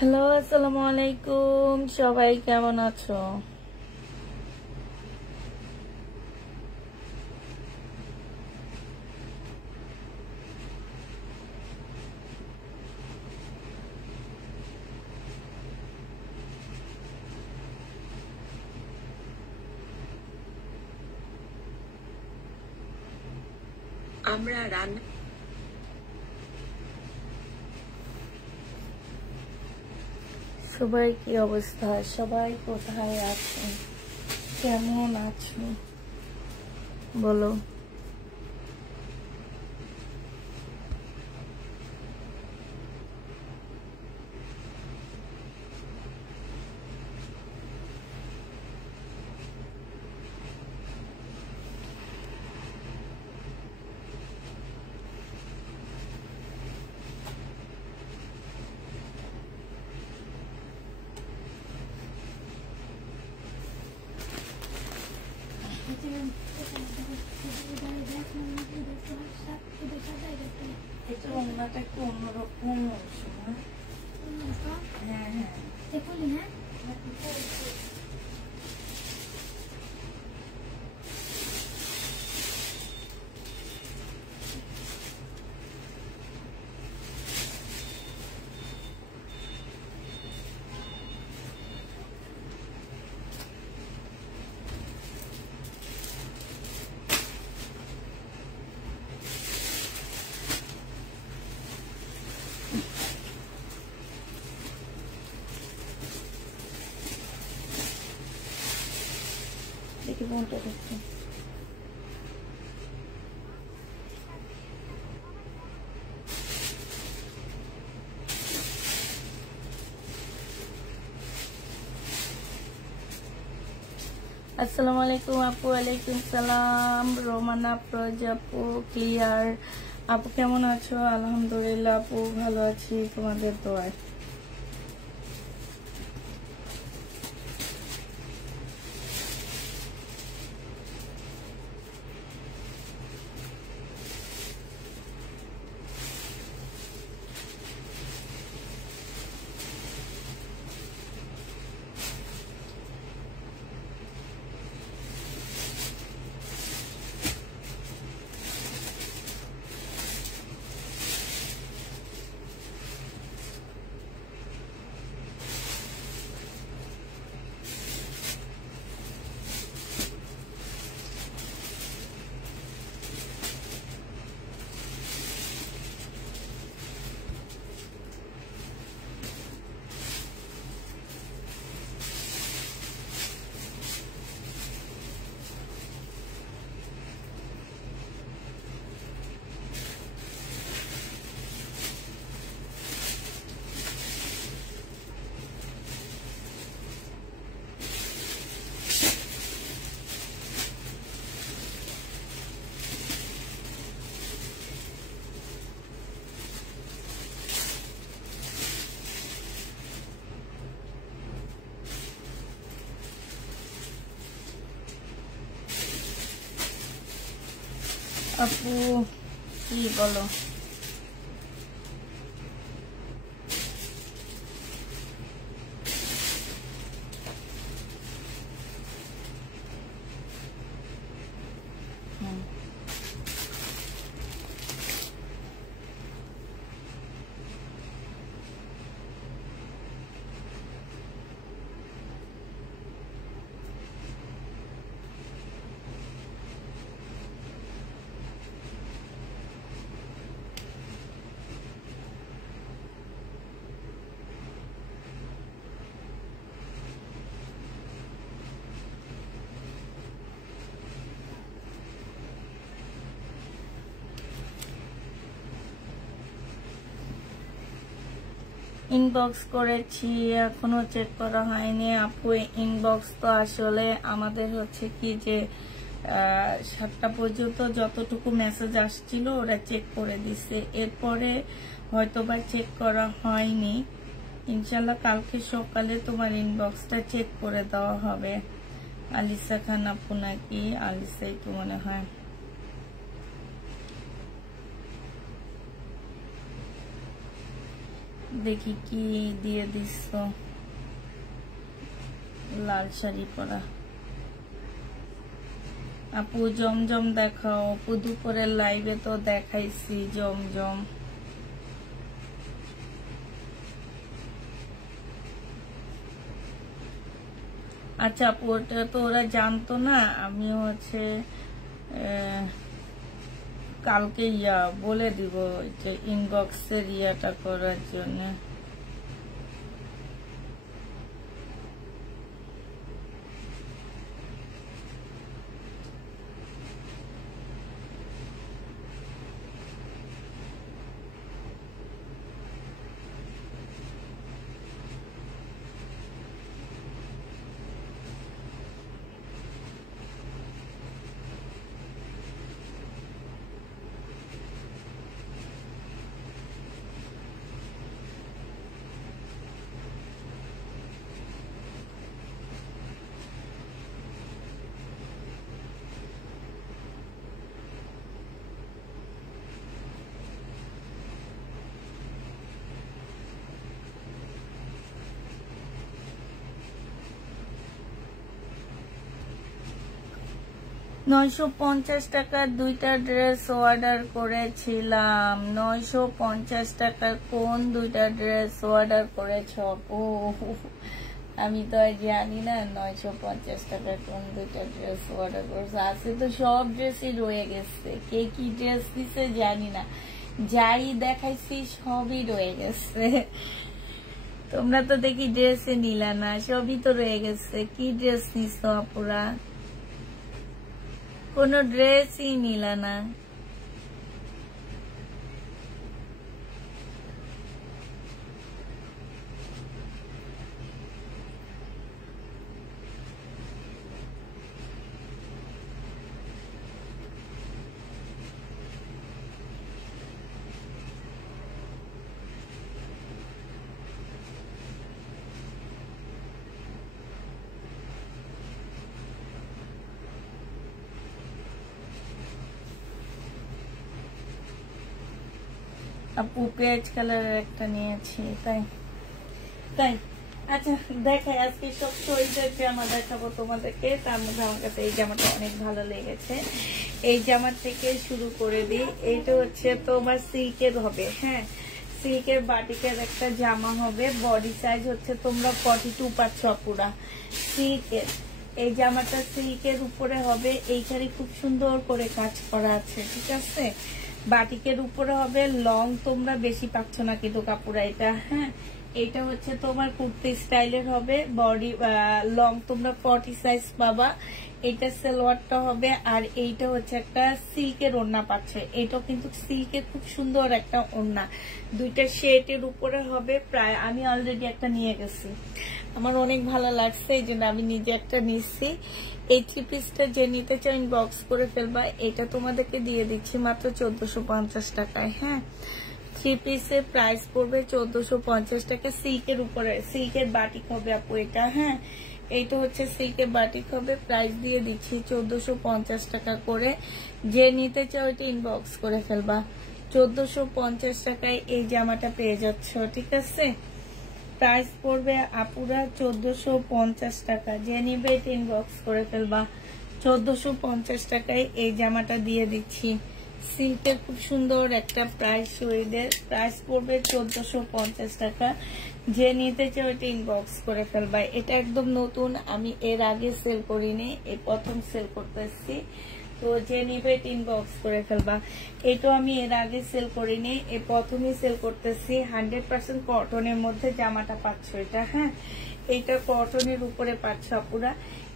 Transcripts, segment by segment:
Hello, আসসালামু আলাইকুম। সবাই কেমন আছো? আমরা রান্না সবাই কি অবস্থা? সবাই কোথায় আছো? কেমন আছো বলো। এটা অন্যটা একটু অন্যরকম হ্যাঁ হ্যাঁ দেখি কোনটা দেখছি। আসসালামু আলাইকুম আপু। ওয়ালাইকুম সালাম। রোমানা প্রজাপু ক্লিয়ার। আপু কেমন আছো? আলহামদুলিল্লাহ আপু ভালো আছি, তোমাদের দোয়ায়। আপু কি বলো? ইনবক্স করেছি, এখনো চেক করা হয়নি আপু। ইনবক্স তো আসলে আমাদের হচ্ছে কি যে 7টা পর্যন্ত যতটুকু মেসেজ আসছিল ওরা চেক করে দিছে, এরপরে হয়তো বা চেক করা হয়নি। ইনশাল্লাহ কালকে সকালে তোমার ইনবক্সটা চেক করে দেওয়া হবে। আলিসা খান আপু নাকি? আলিসাই তো মনে হয়। দেখি কি দিয়ে দিচ্ছ। লাল শাড়ি পরা আপু জমজম দেখাও। আপু দুপুরের লাইভে তো দেখাইছি জমজম। আচ্ছা আপু ওটা তো ওরা জানতো না, আমি হচ্ছে কালকে বলে দিব যে ইনবক্সের ইয়াটা করার জন্য। টাকার 2টা ড্রেস অর্ডার করেছিলাম। 950 টাকার কোন 2টা ড্রেস অর্ডার করেছ? ও আমি তো আর জানি না 950 টাকার কোন 2টা ড্রেস অর্ডার করেছে। আছে তো সব ড্রেসই রয়ে গেছে, কে কি ড্রেস দিছে জানি না, যাই দেখাইছি সবই রয়ে গেছে। তোমরা তো দেখি ড্রেসে নিলা না, সবই তো রয়ে গেছে। কি ড্রেস নিস আপুরা? কোনো ড্রেসই নিলা না। আপু পেঁয়াজ কালারের একটা নিয়েছি, তাই তাই। আচ্ছা দেখাই আজকে সব চরিত্রের জামা দেখাবো তোমাদেরকে। তার মধ্যে আমার কাছে এই জামাটা অনেক ভালো লেগেছে। এই জামার থেকে শুরু করে দিই। এইটা হচ্ছে তোমার সিল্কের হবে, হ্যাঁ সিল্কের বাটিকের একটা জামা হবে। বডি সাইজ হচ্ছে তোমরা 42 পাচ্ছ পুরা সিল্কের। এই জামাটা সিল্কের উপরে হবে। এইখানে খুব সুন্দর করে কাজ করা আছে, ঠিক আছে। বাটিকের উপরে হবে। লং তোমরা বেশি পাচ্ছ না কিন্তু কাপড়া এটা, হ্যাঁ এটা হচ্ছে তোমার কুর্তি স্টাইলের হবে। বডি লং তোমরা 40 সাইজ পাবা। এটা সালোয়ারটা হবে। আর এইটা হচ্ছে একটা সিল্কের ওড়না পাচ্ছে। এটাও কিন্তু সিল্কের খুব সুন্দর একটা ওড়না। 2টা শেডের উপরে হবে। প্রায় আমি অলরেডি একটা নিয়ে গেছি, আমার অনেক ভালো লাগছে, এই জন্য আমি নিজে একটা নিচ্ছি। এই 3 পিসটা যে নিতে চাও ইনবক্স করে ফেলবা। এটা তোমাদেরকে দিয়ে দিচ্ছি মাত্র 1450 টাকায়, হ্যাঁ 3 পিসের প্রাইস পড়বে 1450 টাকা। সিল্কের উপরে সিল্কের বাটিক হবে আপু এটা, হ্যাঁ এইটা হচ্ছে সিল্কের বাটিক হবে। প্রাইস দিয়ে দিচ্ছি 1450 টাকা করে। যে নিতে চাও এটা ইনবক্স করে ফেলবা। 1450 টাকায় এই জামাটা পেয়ে যাচ্ছ, ঠিক আছে। প্রাইস পড়বে আপুরা 1450 টাকা। যে নিবে এটা ইনবক্স করে ফেলবা। 1450 টাকায় এই জামাটা দিয়ে দিচ্ছি। সিল্কের খুব সুন্দর একটা প্রাইস ওইদের। প্রাইস পড়বে 1450 টাকা। যে নিতে চাও এটা ইনবক্স করে ফেলবা। এটা একদম নতুন, আমি এর আগে সেল করিনি, এই প্রথম সেল করতেছি। তো যে নিবে এটা ইনবক্স করে ফেলবা। এটাও আমি এর আগে সেল করিনি, এই প্রথমই সেল করতেছি। 100% কটনের মধ্যে জামাটা পাচ্ছ এটা, হ্যাঁ এইটা কটনের উপরে পাচ্ছ আপুরা।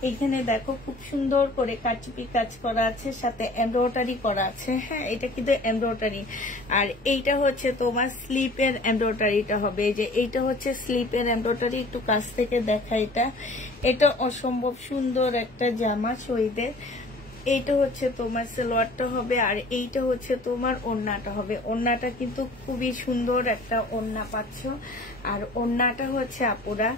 এইখানে দেখো খুব সুন্দর করে কাটচুপি কাজ করা আছে, সাথে এমব্রয়ডারি করা আছে, হ্যাঁ এটা কিন্তু এমব্রয়ডারি। আর এইটা হচ্ছে তোমার স্লিপের এমব্রয়ডারিটা হবে। এই যে এইটা হচ্ছে স্লিপের এমব্রয়ডারি। একটু কাছ থেকে দেখা, এটা অসম্ভব সুন্দর একটা জামা শহীদের। এইটা হচ্ছে তোমার সালোয়ারটা হবে, আর এইটা হচ্ছে তোমার ওড়নাটা হবে। ওড়নাটা কিন্তু খুবই সুন্দর একটা ওড়না পাচ্ছ। আর ওড়নাটা হচ্ছে আপুরা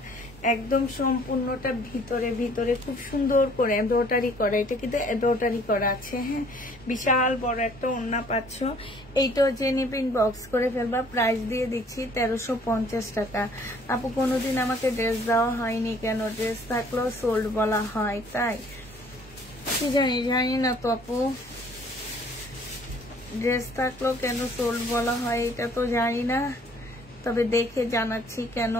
একদম সম্পূর্ণটা ভিতরে ভিতরে খুব সুন্দর করে এমব্রয়ডারি করা, এটা কিন্তু এমব্রয়ডারি করা আছে। হ্যাঁ, বিশাল বড় একটা ওড়না পাচ্ছ। এইটাও যে নিবে ইনবক্স করে ফেলবা। প্রাইস দিয়ে দিচ্ছি 1350 টাকা। আপু কোনোদিন আমাকে ড্রেস দেওয়া হয়নি কেন? ড্রেস থাকলেও সোল্ড বলা হয়, তাই কি জানি না তো আপু, ড্রেস থাকলেও কেন সোল্ড বলা হয় এটা তো জানি না, তবে দেখে জানাচ্ছি কেন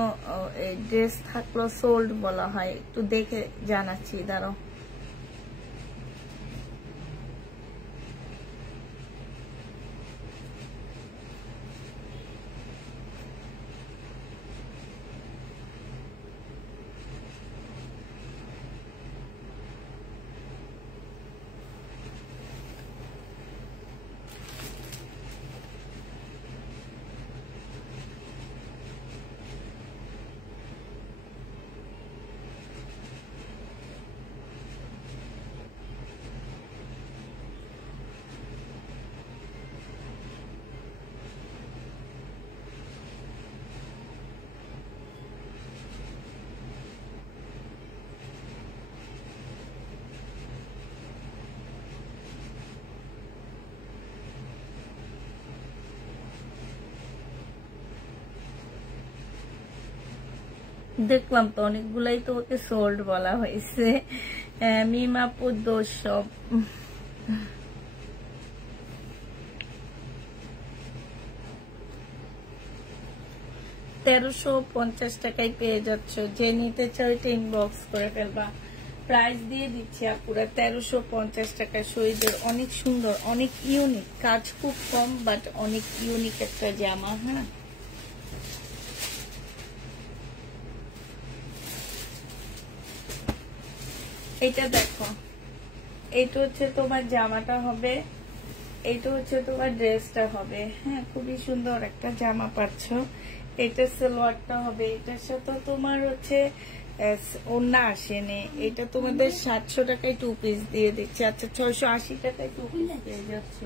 ড্রেস থাকলেও সোল্ড বলা হয়, একটু দেখে জানাচ্ছি, দাঁড়াও। দেখলাম তো অনেকগুলাই তো ওকে সোল্ড বলা হয়েছে। মিমাপুর দোষ সব। 1350 টাকায় পেয়ে যাচ্ছ। যে নিতে চাও এটা ইনবক্স করে ফেলবা। প্রাইস দিয়ে দিচ্ছি আপুরা 1350 টাকা। শহীদের অনেক সুন্দর, অনেক ইউনিক, কাজ খুব কম বাট অনেক ইউনিক একটা জামা। হ্যাঁ, এটা দেখো, এইটা হচ্ছে তোমার জামাটা হবে, এইটা হচ্ছে তোমার ড্রেসটা হবে। হ্যাঁ, খুবই সুন্দর একটা জামা পাচ্ছ। এটা সালোয়ারটা হবে, এটার সাথে তোমার হচ্ছে ওড়না আসেনি। এটা তোমাদের 700 টাকায় 2 পিস দিয়ে দিচ্ছে। আচ্ছা, 680 টাকায় 2 পিস পেয়ে যাচ্ছ।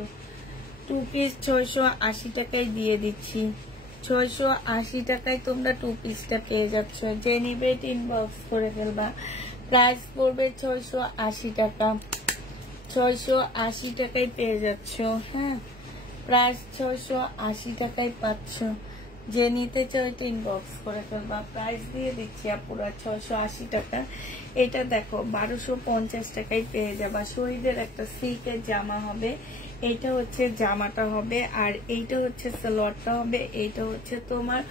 2 পিস 680 টাকায় দিয়ে দিচ্ছি। 680 টাকায় তোমরা 2 পিসটা পেয়ে যাচ্ছ। যে নিবে ইনবক্স করে ফেলবা। প্রাইস পড়বে 680 টাকা। 680 টাকায় পেয়ে যাচ্ছ। হ্যাঁ, প্রাইস 680 টাকায় পাচ্ছ। যে নিতে চাও এটা ইনবক্স করে ফেলবা। প্রাইস দিয়ে দিচ্ছি আপুরা 680 টাকা। এটা দেখো 1250 টাকায় পেয়ে যাবা। শহীদের একটা সিল্কের জামা হবে, এইটা হচ্ছে জামাটা হবে, আর এইটা হচ্ছে সালোয়ারটা হবে, এইটা হচ্ছে তোমার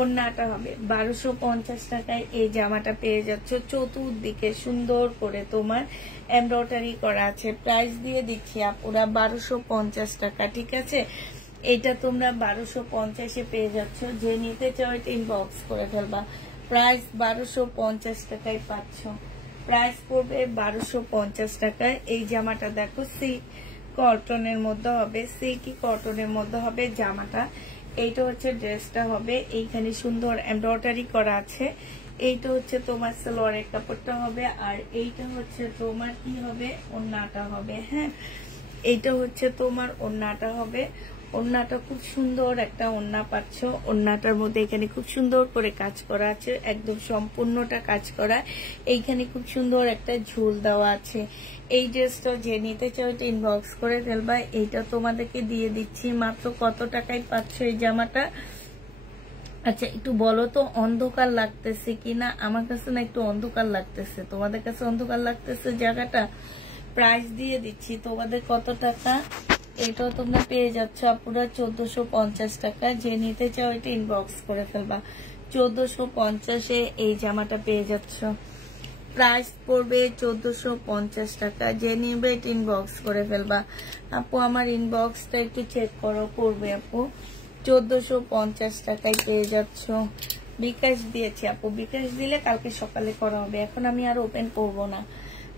ওড়নাটা হবে। 1250 টাকায় এই জামাটা পেয়ে যাচ্ছ। চতুর্দিকে সুন্দর করে তোমার এমব্রয়ডারি করা আছে। প্রাইস দিয়ে দিচ্ছি আপুরা 1250 টাকা। ঠিক আছে, এটা তোমরা 1250-এ পেয়ে যাচ্ছ। যে নিতে চাও এটা ইনবক্স করে ফেলবা। প্রাইস 1250 টাকায় পাচ্ছ। প্রাইস পড়বে 1250 টাকায়। এই জামাটা দেখো সিল্ক কটনের মধ্যে হবে, সিল্কি কটনের মধ্যে হবে জামাটা। এইটা হচ্ছে ড্রেসটা হবে, এইখানে সুন্দর এমব্রয়ডারি করা আছে। এইটা হচ্ছে তোমার সালোয়ারের কাপড়টা হবে, আর এইটা হচ্ছে তোমার কি হবে, ওড়নাটা হবে। হ্যাঁ, এইটা হচ্ছে তোমার ওড়নাটা হবে। ওড়নাটা খুব সুন্দর একটা ওড়না পাচ্ছ। ওড়নাটার মধ্যে এখানে খুব সুন্দর করে কাজ করা আছে, একদম সম্পূর্ণটা কাজ করা। এইখানে খুব সুন্দর একটা ঝুল দেওয়া আছে। এই ড্রেসটা যে নিতে চাও এটা ইনবক্স করে ফেলবা। এইটা তোমাদেরকে দিয়ে দিচ্ছি মাত্র কত টাকায় পাচ্ছ এই জামাটা? আচ্ছা, একটু বলো তো অন্ধকার লাগতেছে কিনা? আমার কাছে না একটু অন্ধকার লাগতেছে, তোমাদের কাছে অন্ধকার লাগতেছে জায়গাটা। প্রাইস দিয়ে দিচ্ছি তোমাদের কত টাকা। এটাও তোমরা পেয়ে যাচ্ছ পুরো 1450 টাকা। যে নিতে চাও এটা ইনবক্স করে ফেলবা। 1450-এ এই জামাটা পেয়ে যাচ্ছ। প্রাইস পড়বে 1450 টাকা। যে নিবে এটা ইনবক্স করে ফেলবা। আপু আমার ইনবক্সটা একটু চেক করবে আপু। 1450 টাকায় পেয়ে যাচ্ছ। বিকাশ দিয়েছি আপু, বিকাশ দিলে কালকে সকালে করা হবে, এখন আমি আর ওপেন করবো না।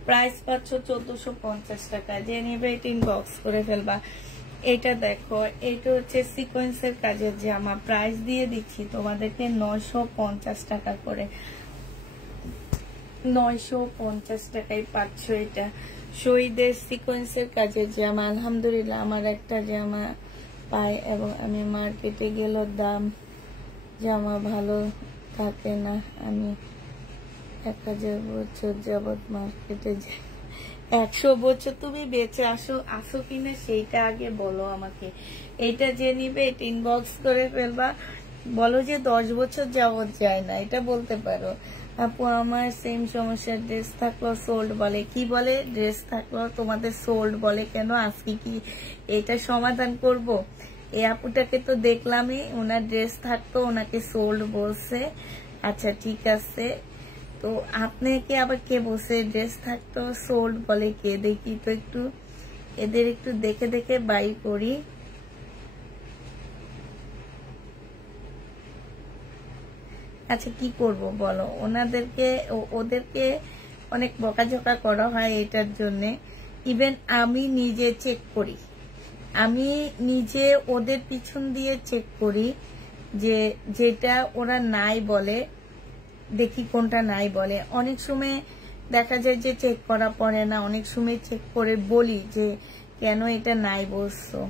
প্রাইস পাচ্ছ 1450 টাকা। যে নিবে এটা ইনবক্স করে ফেলবা। এটা দেখো, এটা হচ্ছে সিকোয়েন্সের কাজের জামা। প্রাইস দিয়ে দিচ্ছি তোমাদেরকে 950 টাকা করে। 950 টাকায় পাচ্ছ এটা। শহীদের সিকোয়েন্সের কাজের জামা। আলহামদুলিল্লাহ আমার একটা জামা পাই এবং আমি মার্কেটে গেলেও দাম জামা ভালো থাকে না। আমি 1000 বছর যাবৎ মার্কেটে যাই। 100 বছর তুমি বেঁচে আসো কিনা সেইটা আগে বলো আমাকে। এইটা যে নিবে এটা ইনবক্স করে ফেলবা, বলো যে 10 বছর যাবৎ যায় না, এটা বলতে পারো। আপু আমার সেম সমস্যা, ড্রেস থাকলো সোল্ড বলে। কি বলে? ড্রেস থাকলো তোমাদের সোল্ড বলে কেন? আজকে কি এটা সমাধান করব? এই আপুটাকে তো দেখলামই, ওনার ড্রেস থাকতো ওনাকে সোল্ড বলছে। আচ্ছা ঠিক আছে, তো আপনাকে আবার কে বলছে ড্রেস থাকতো সোল্ড বলে? কে দেখি তো একটু, এদের একটু দেখে দেখে বাই করি। আচ্ছা কি করব বলো? ওদেরকে অনেক বকাঝকা করা হয় এটার জন্য। ইভেন আমি নিজে চেক করি, আমি নিজে ওদের পিছন দিয়ে চেক করি যে যেটা ওরা নাই বলে, দেখি কোনটা নাই বলে। অনেক সময় দেখা যায় যে চেক করা পড়ে না, অনেক সময় চেক করে বলি যে কেন এটা নাই বলছো।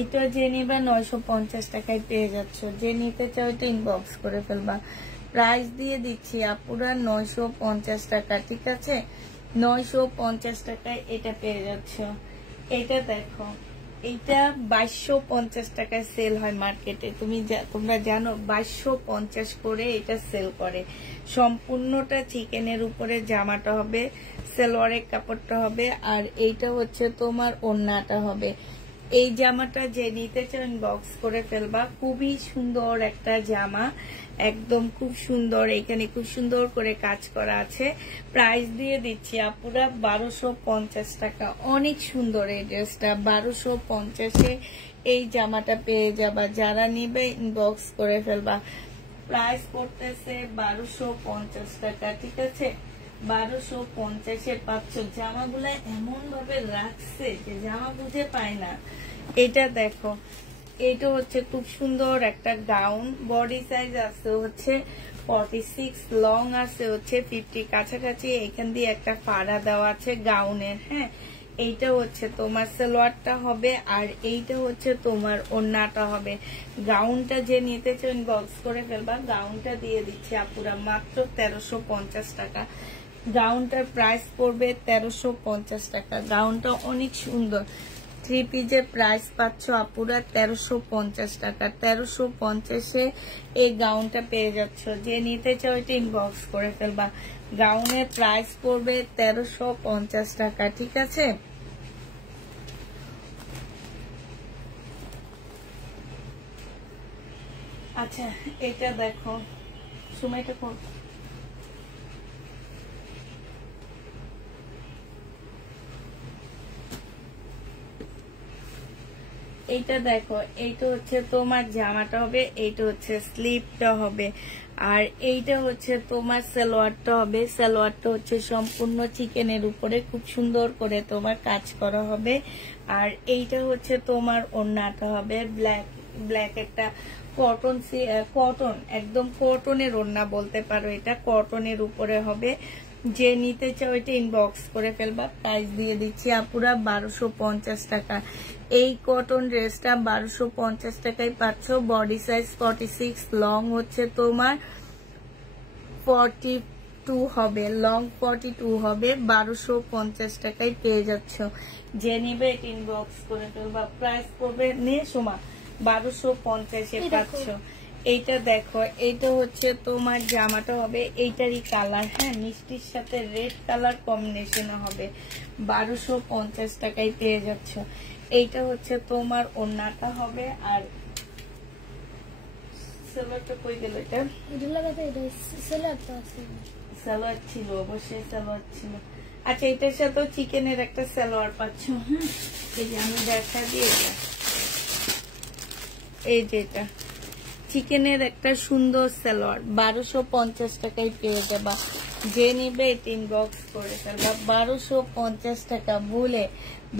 এটা যে নিবা 950 টাকায় পেয়ে যাচ্ছ। যে নিতে চাও এটা ইনবক্স করে ফেলবা। প্রাইস দিয়ে দিচ্ছি আপুরা 950 টাকা, ঠিক আছে? 950 টাকায় এটা পেয়ে যাচ্ছ। এটা দেখো, এটা 2250 টাকায় সেল হয় মার্কেটে। তোমরা জানো 2250 করে এটা সেল করে। সম্পূর্ণটা চিকেনের উপরে জামাটা হবে, সালোয়ারের কাপড়টা হবে, আর এইটা হচ্ছে তোমার ওড়নাটা হবে। এই জামাটা যে নিতে চাও ইনবক্স করে ফেলবা। খুবই সুন্দর একটা জামা, একদম খুব সুন্দর, এখানে খুব সুন্দর করে কাজ করা আছে। প্রাইস দিয়ে দিচ্ছি আপুরা 1250 টাকা। অনেক সুন্দর এই ড্রেসটা, 1250-এ এই জামাটা পেয়ে যাবা। যারা নিবে ইনবক্স করে ফেলবা। প্রাইস পড়তেছে 1250 টাকা, ঠিক আছে? 1250-এ পাচ্ছ। জামাগুলা এমন ভাবে রাখছে যে জামা বুঝে পায় না। এটা দেখো, এটা হচ্ছে খুব সুন্দর একটা গাউন। বডি সাইজ আছে হচ্ছে 46, লং আছে হচ্ছে 50 কাছাকাছি। এখান দিয়ে একটা ফাড়া দেওয়া আছে গাউনের। হ্যাঁ, এইটা হচ্ছে তোমার সালোয়ারটা হবে, আর এইটা হচ্ছে তোমার ওড়নাটা হবে। গাউনটা যে নিতে চাও ইনবক্স করে ফেলবা। গাউনটা দিয়ে দিচ্ছি আপুরা মাত্র 1350 টাকা। গাউনটার প্রাইস পড়বে 1350 টাকা। গাউনটা অনেক সুন্দর। 3 পিসের প্রাইস পাচ্ছ আপুরা 1350 টাকা। 1350-এ এই গাউনটা পেয়ে যাচ্ছ। যে নিতে চাও এটা ইনবক্স করে ফেলবা। গাউনের প্রাইস পড়বে 1350 টাকা, ঠিক আছে? আচ্ছা এটা দেখো, সময়টা কোন, এইটা দেখো, এইটা হচ্ছে তোমার জামাটা হবে, এইটা হচ্ছে স্লিপটা হবে, আর এইটা হচ্ছে তোমার সালোয়ারটা হবে। সালোয়ারটা হচ্ছে সম্পূর্ণ চিকেনের উপরে খুব সুন্দর করে তোমার কাজ করা হবে। আর এইটা হচ্ছে তোমার ওড়নাটা হবে ব্ল্যাক একটা কটন, একদম কটনের ওড়না বলতে পারো। এটা কটনের উপরে হবে। যে নিতে চাও এটা ইনবক্স করে ফেলবা। প্রাইস দিয়ে দিচ্ছি আপুরা 1250 টাকা। এই কটন ড্রেসটা 1250 টাকায় পাচ্ছ। বডি সাইজ 46, লং হচ্ছে তোমার 42 হবে, লং 42 হবে। 1250 টাকায় পেয়ে যাচ্ছ। যে নিবে এটা ইনবক্স করে ফেলবা। প্রাইস পড়বে নিয়ে সোমা 1250-এ পাচ্ছ। এইটা দেখো, এইটা হচ্ছে তোমার জামাটা হবে, এইটারই কালার। হ্যাঁ, মিষ্টির সাথে রেড কালার কম্বিনেশন হবে। 1250 টাকায় পেয়ে যাচ্ছ। এইটা হচ্ছে তোমার ওড়নাটা হবে। আর সালোয়ারটা কই গেল? এটা সালোয়ার ছিল, অবশ্যই সালোয়ার ছিল। আচ্ছা, এটার সাথে চিকেনের একটা সালোয়ার পাচ্ছ। হ্যাঁ, এই যে আমি দেখা দিয়ে, এই যে এটা চিকেনের একটা সুন্দর সালোয়ার 1250 টাকায় পেয়ে যাবা। যে নিবে ইনবক্স করে ফেলবা। 1250 টাকা ভুলে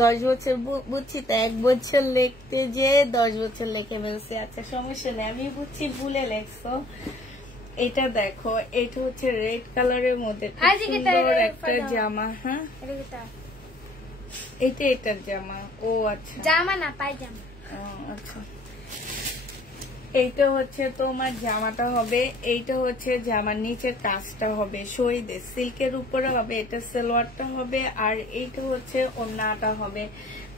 10 বছর বুঝছি তো, 1 বছর লিখতে যে 10 বছর লিখে ফেলছি। আচ্ছা সমস্যা নেই, আমি বুঝছি ভুলে লেখছো। এটা দেখো, এটা হচ্ছে রেড কালারের মধ্যে সুন্দর একটা জামা। হ্যাঁ এটা এটার জামা। ও আচ্ছা, জামা না পায়জামা। আচ্ছা এইটা হচ্ছে তোমার জামাটা হবে, এইটা হচ্ছে জামার নিচের কাজটা হবে শহীদে সিল্কের উপরে হবে, এটা সালোয়ারটা হবে, আর এইটা হচ্ছে ওড়নাটা হবে।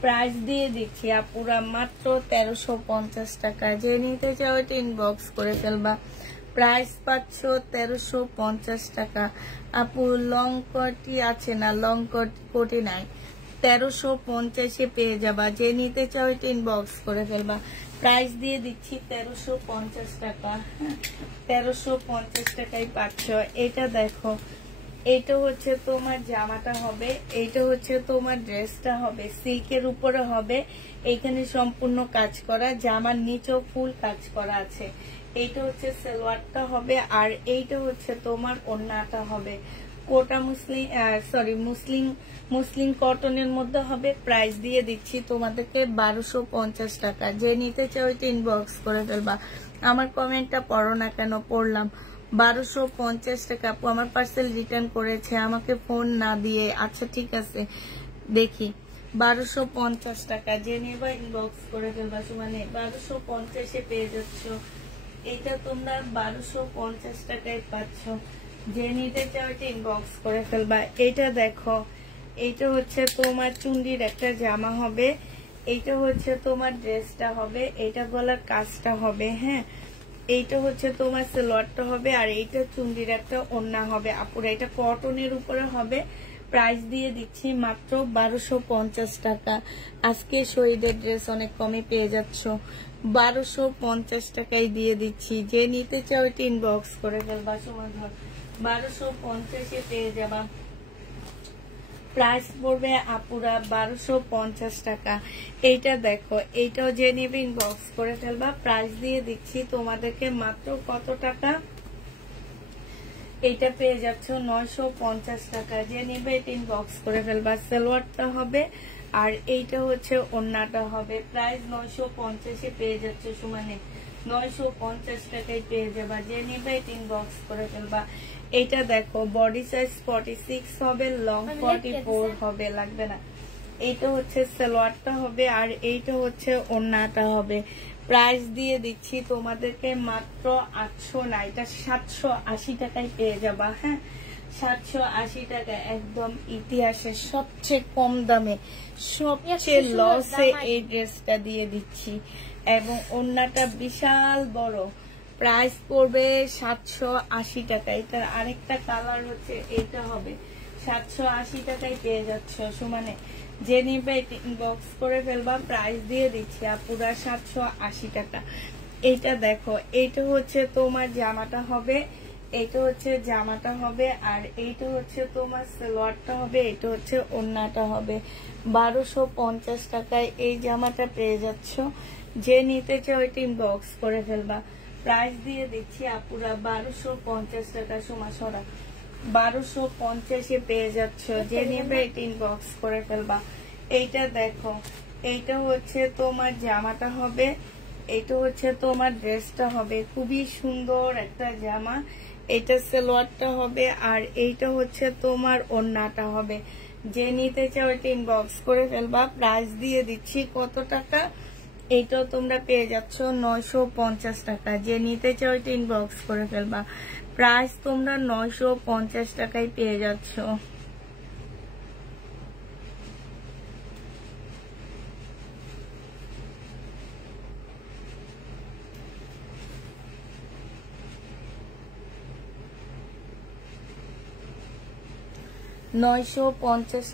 প্রাইস দিয়ে দিচ্ছি আপুরা মাত্র 1350 টাকা। যে নিতে চাও এটা ইনবক্স করে ফেলবা। প্রাইস পাচ্ছ 1350 টাকা। আপু লং কোটি আছে না? লং কোটি নাই, 1350 পেয়ে যাবা। যে নিতে চাও এটা ইনবক্স করে ফেলবা। প্রাইস দিয়ে দিচ্ছি 1350 টাকা। 1350 টাকায় পাচ্ছ। এটা দেখো, এটা হচ্ছে তোমার জামাটা হবে, এইটা হচ্ছে তোমার ড্রেসটা হবে, সিল্কের উপরে হবে, এখানে সম্পূর্ণ কাজ করা, জামার নিচেও ফুল কাজ করা আছে। এইটা হচ্ছে সালোয়ারটা হবে, আর এইটা হচ্ছে তোমার ওড়নাটা হবে। কোটা মুসলিম কটনের মধ্যে হবে। প্রাইস দিয়ে দিচ্ছি তোমাদেরকে 1250 টাকা। যে নিতে চাও এটা ইনবক্স করে ফেলবা। আমার কমেন্টটা পড়ো না কেন? পড়লাম। 1250 টাকা। আপু আমার পার্সেল রিটার্ন করেছে আমাকে ফোন না দিয়ে। আচ্ছা ঠিক আছে, দেখি। 1250 টাকা। যে নেবা ইনবক্স করে ফেলবা। মানে 1250 পেয়ে যাচ্ছ। এটা তোমরা 1250 টাকায় পাচ্ছ। যে নিতে চাও এটা ইনবক্স করে ফেলবা। এটা দেখো, এইটা হচ্ছে তোমার চুন্ডির একটা জামা হবে, এইটা হচ্ছে তোমার ড্রেসটা হবে, এটা গলার কাজটা হবে। হ্যাঁ, এইটা হচ্ছে তোমার সালোয়ারটা হবে, আর এইটা চুন্ডির একটা ওড়না হবে। আপুরা এটা কটনের উপরে হবে। প্রাইস দিয়ে দিচ্ছি মাত্র 1250 টাকা। আজকে শহীদের ড্রেস অনেক কমে পেয়ে যাচ্ছ। 1250 টাকায় দিয়ে দিচ্ছি। যে নিতে চাও এটা ইনবক্স করে ফেলবা। সময় ধর 1250 পেয়ে যাবা। প্রাইস পড়বে আপুরা 1250 টাকা। এইটা দেখো, এইটাও যে নেবে ইনবক্স করে ফেলবা। প্রাইস দিয়ে দিচ্ছি তোমাদেরকে মাত্র কত টাকা? এইটা পেয়ে যাচ্ছ 950 টাকা। যে নেবে এটা ইনবক্স করে ফেলবা। সালোয়ারটা হবে, আর এইটা হচ্ছে ওড়নাটা হবে। প্রাইস 950 পেয়ে যাচ্ছে। সমানে 950 টাকায় পেয়ে যাবা। যে নেবে এটা ইনবক্স করে ফেলবা। এইটা দেখো, বডি সাইজ 46 হবে, লং 44 হবে, লাগবে না। এইটা হচ্ছে সালোয়ারটা হবে, আর এইটা হচ্ছে ওড়নাটা হবে। প্রাইস দিয়ে দিচ্ছি তোমাদেরকে মাত্র 800 না, এটা 780 টাকায় পেয়ে যাবা। হ্যাঁ, 780 টাকা। একদম ইতিহাসের সবচেয়ে কম দামে, সবচেয়ে লসে এই ড্রেসটা দিয়ে দিচ্ছি, এবং ওড়নাটা বিশাল বড়। প্রাইস পড়বে 780 টাকা। এটার আরেকটা কালার হচ্ছে এটা হবে। 780 টাকায় পেয়ে যাচ্ছ। সমানে যে নিবে ইনবক্স করে ফেলবা। প্রাইস দিয়ে দিচ্ছি পুরা 780 টাকা। এইটা দেখো, এইটা হচ্ছে তোমার জামাটা হবে, এইটা হচ্ছে জামাটা হবে, আর এইটা হচ্ছে তোমার সালোয়ারটা হবে, এইটা হচ্ছে ওড়নাটা হবে। 1250 টাকায় এই জামাটা পেয়ে যাচ্ছ। যে নিতে চাও এটা ইনবক্স করে ফেলবা। প্রাইস দিয়ে দিচ্ছি আপুরা 1250 টাকা। সরা 1250 পেয়ে যাচ্ছ। যে নেবে এটা ইনবক্স করে ফেলবা। এইটা দেখো, এইটা হচ্ছে তোমার জামাটা হবে, এইটা হচ্ছে তোমার ড্রেসটা হবে। খুবই সুন্দর একটা জামা। এটা সালোয়ারটা হবে, আর এইটা হচ্ছে তোমার ওড়নাটা হবে। যে নিতে চাও এটা ইনবক্স করে ফেলবা। প্রাইস দিয়ে দিচ্ছি কত টাকা? এইটাও তোমরা পেয়ে যাচ্ছ 950 টাকা। যে নিতে চাও এটা ইনবক্স করে ফেলবা। প্রাইস তোমরা 950 টাকায় পেয়ে যাচ্ছ।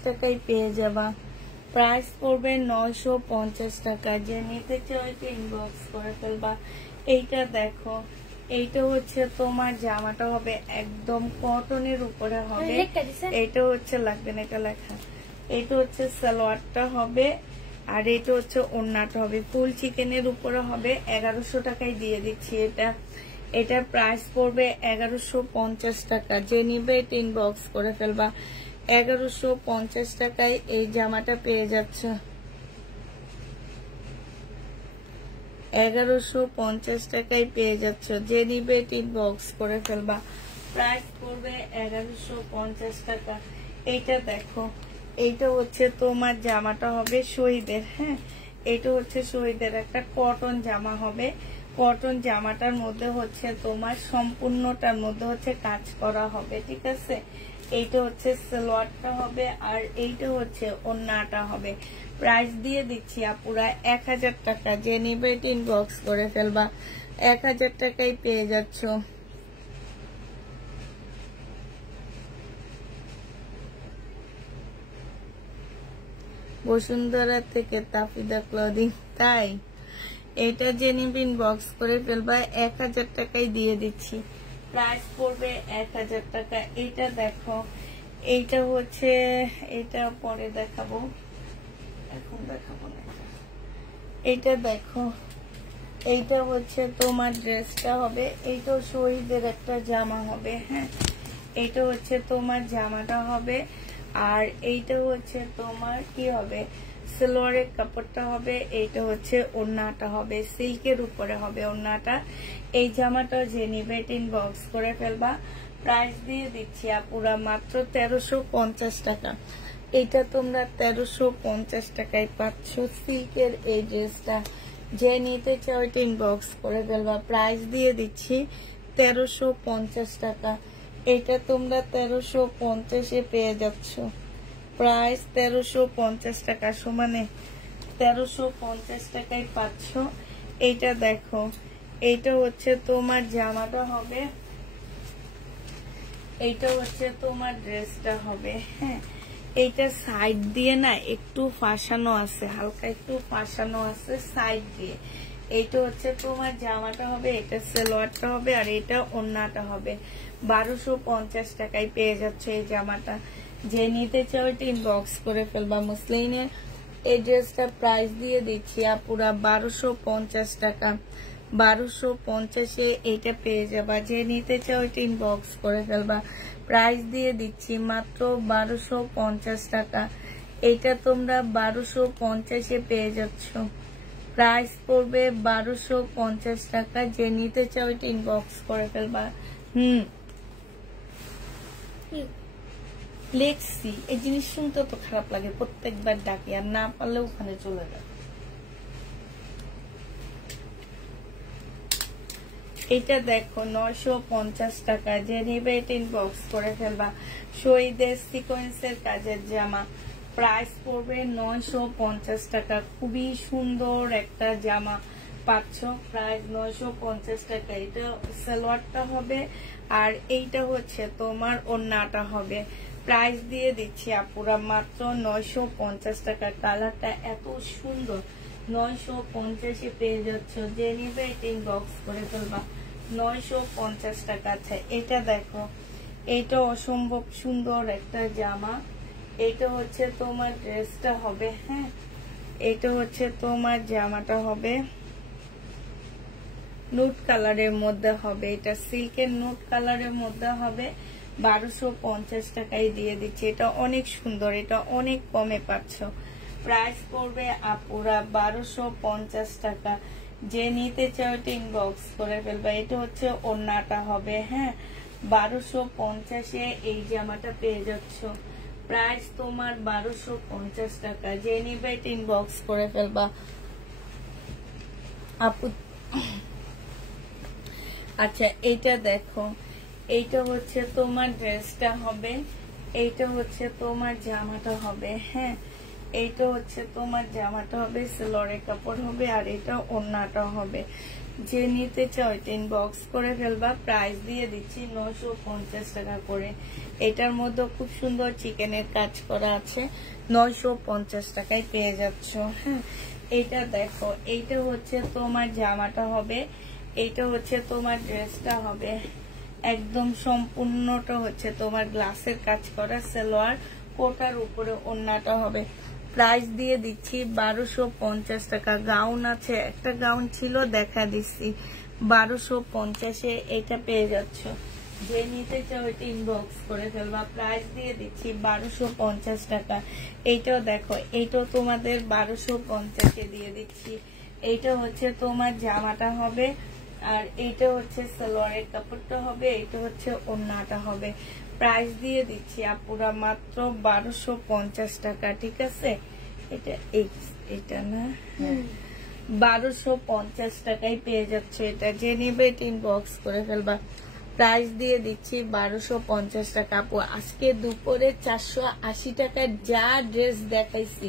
টাকায় পেয়ে যাবা। প্রাইস পড়বে 950 টাকা। যে নিতে চাও এটা ইনবক্স করে ফেলবা। এইটা দেখো, এইটা হচ্ছে তোমার জামাটা হবে, একদম কটনের উপরে হবে। এইটা হচ্ছে, লাগবে না এটা লেখা। এইটা হচ্ছে সালোয়ারটা হবে, আর এইটা হচ্ছে ওড়নাটা হবে। ফুল চিকেনের উপরে হবে। 1100 টাকায় দিয়ে দিচ্ছি এটা। এটার প্রাইস পড়বে 1150 টাকা। যে নিবে এটা ইনবক্স করে ফেলবা। 1150 টাকায় এই জামাটা পেয়ে যাচ্ছ। 1150 টাকায় পেয়ে যাচ্ছ। যে নিবে এটা ইনবক্স করে ফেলবা। প্রাইস পড়বে 1150 টাকা। এইটা দেখো, এইটা হচ্ছে তোমার জামাটা হবে শহীদের। হ্যাঁ, এটা হচ্ছে শহীদের একটা কটন জামা হবে। কটন জামাটার মধ্যে হচ্ছে তোমার সম্পূর্ণটার মধ্যে হচ্ছে কাজ করা হবে, ঠিক আছে। এইটা হচ্ছে সালোয়ারটা হবে আর এইটা হচ্ছে ওড়নাটা হবে। প্রাইস দিয়ে দিচ্ছি আপুরা 1000 টাকা। যে নিবে ইনবক্স করে ফেলবা। 1000 টাকায় পেয়ে যাচ্ছ। বসুন্ধরা থেকে তাফিদা ক্লদিং, তাই এটা যে নিবে ইনবক্স করে ফেলবা। 1000 টাকায় দিয়ে দিচ্ছি। প্রাইস পড়বে 1000 টাকা। এটা দেখো, এইটা হচ্ছে, এটা পরে দেখাবো, এখন দেখাবো না। এইটা দেখো, এইটা হচ্ছে তোমার ড্রেসটা হবে। এইটা শহীদের একটা জামা হবে। হ্যাঁ, এইটা হচ্ছে তোমার জামাটা হবে আর এইটা হচ্ছে তোমার কি হবে, সালোয়ারের কাপড়টা হবে। এইটা হচ্ছে ওড়নাটা হবে, সিল্কের উপরে হবে ওড়নাটা। এই জামাটা যে নিবে ইনবক্স করে ফেলবা। প্রাইস দিয়ে দিচ্ছি আপুরা মাত্র 1350 টাকা। এটা তোমরা 1350 টাকায় পাচ্ছ সিল্কের এই ড্রেসটা। যে নিতে চাও এটা ইনবক্স করে ফেলবা। প্রাইস দিয়ে দিচ্ছি 1350 টাকা। এটা তোমরা 1350-এ পেয়ে যাচ্ছ। প্রাইস 1350 টাকা, সমানে 1350 টাকায় পাচ্ছ। এইটা দেখো, এইটা হচ্ছে তোমার জামাটা হবে, এইটা হচ্ছে তোমার ড্রেসটা হবে। হ্যাঁ, এইটা সাইড দিয়ে না একটু ফাঁসানো আছে, হালকা একটু ফাঁসানো আছে সাইড দিয়ে। এইটা হচ্ছে তোমার জামাটা হবে, এটা সালোয়ারটা হবে আর এটা ওড়নাটা হবে। 1250 টাকায় পেয়ে যাচ্ছে এই জামাটা। যে নিতে চাও এটা ইনবক্স করে ফেলবা। মুসলিনের এই ড্রেসটা প্রাইস দিয়ে দিচ্ছি আপুরা 1250 টাকা। 1250-এ এইটা পেয়ে যাবা। যে নিতে চাও এটা ইনবক্স করে ফেলবা। প্রাইস দিয়ে দিচ্ছি মাত্র 1250 টাকা। এটা তোমরা 1250-এ পেয়ে যাচ্ছ। প্রাইস পড়বে 1250 টাকা। যে নিতে চাও এটা ইনবক্স করে ফেলবা। লেক্সি, এই জিনিস শুনতে তো খারাপ লাগে, প্রত্যেকবার ডাকি আর না পারলে ওখানে চলে যায়। এটা দেখো 950 টাকা। যে নিবে এটা ইনবক্স করে ফেলবা। শহীদের সিকোয়েন্সের কাজের জামা। প্রাইস পড়বে 950 টাকা। খুবই সুন্দর একটা জামা পাচ্ছ। প্রাইস 950 টাকা। এটা সালোয়ারটা হবে আর এইটা হচ্ছে তোমার ওড়নাটা হবে। প্রাইস দিয়ে দিচ্ছি আপুরা মাত্র 950 টাকা। কালারটা এত সুন্দর, 950-এ পেয়ে যাচ্ছ। যে নিবে এটা ইনবক্স করে ফেলবা। 950 টাকা। আচ্ছা, এটা দেখো, এইটা অসম্ভব সুন্দর একটা জামা। এইটা হচ্ছে তোমার ড্রেসটা হবে। হ্যাঁ, এটা হচ্ছে তোমার জামাটা হবে নুট কালারের মধ্যে হবে। এটা সিল্কের নুট কালারের মধ্যে হবে। 1250 টাকায় দিয়ে দিচ্ছি। এটা অনেক সুন্দর, এটা অনেক কমে পাচ্ছ। প্রাইস পড়বে আপুরা 1250 টাকা। যে নিতে চাও এটা ইনবক্স করে ফেলবা। এটা হচ্ছে ওড়নাটা হবে। হ্যাঁ, 1250-এ এই জামাটা পেয়ে যাচ্ছ। প্রাইস তোমার 1250 টাকা। যে নিবে এটা ইনবক্স করে ফেলবা আপু। আচ্ছা, এইটা দেখো, এইটা হচ্ছে তোমার ড্রেসটা হবে, এইটা হচ্ছে তোমার জামাটা হবে। হ্যাঁ, এইটা হচ্ছে তোমার জামাটা হবে, সালোয়ারের কাপড় হবে আর এটা ওড়নাটা হবে। যে নিতে চাও এটা ইনবক্স করে ফেলবা। প্রাইস দিয়ে দিচ্ছি 950 টাকা করে। এটার মধ্যে খুব সুন্দর চিকেনের কাজ করা আছে। 950 টাকায় পেয়ে যাচ্ছ। হ্যাঁ, এইটা দেখো, এইটা হচ্ছে তোমার জামাটা হবে, এইটা হচ্ছে তোমার ড্রেসটা হবে। একদম সম্পূর্ণটা হচ্ছে তোমার গ্লাসের কাজ করা সালোয়ার, কোটার উপরে ওড়নাটা হবে। প্রাইস দিয়ে দিচ্ছি 1250 টাকা। গাউন আছে, একটা গাউন ছিল দেখা দিচ্ছি। 1250-এ এটা পেয়ে যাচ্ছ। যে নিতে চাও এটা ইনবক্স করে ফেলবা। প্রাইস দিয়ে দিচ্ছি 1250 টাকা। এইটাও দেখো, এইটাও তোমাদের 1250-এ দিয়ে দিচ্ছি। এইটা হচ্ছে তোমার জামাটা হবে, আর এইটা হচ্ছে সালোয়ারের কাপড়টা হবে, এইটা হচ্ছে ওড়নাটা হবে। প্রাইস দিয়ে দিচ্ছি আপুরা মাত্র 1250 টাকা। ঠিক আছে, এটা না, 1250 টাকায় পেয়ে যাচ্ছে এটা। যে নিবে এটা ইনবক্স করে ফেলবা। প্রাইস দিয়ে দিচ্ছি 1250 টাকা। আপু আজকে দুপুরে 480 টাকায় যা ড্রেস দেখাইছি,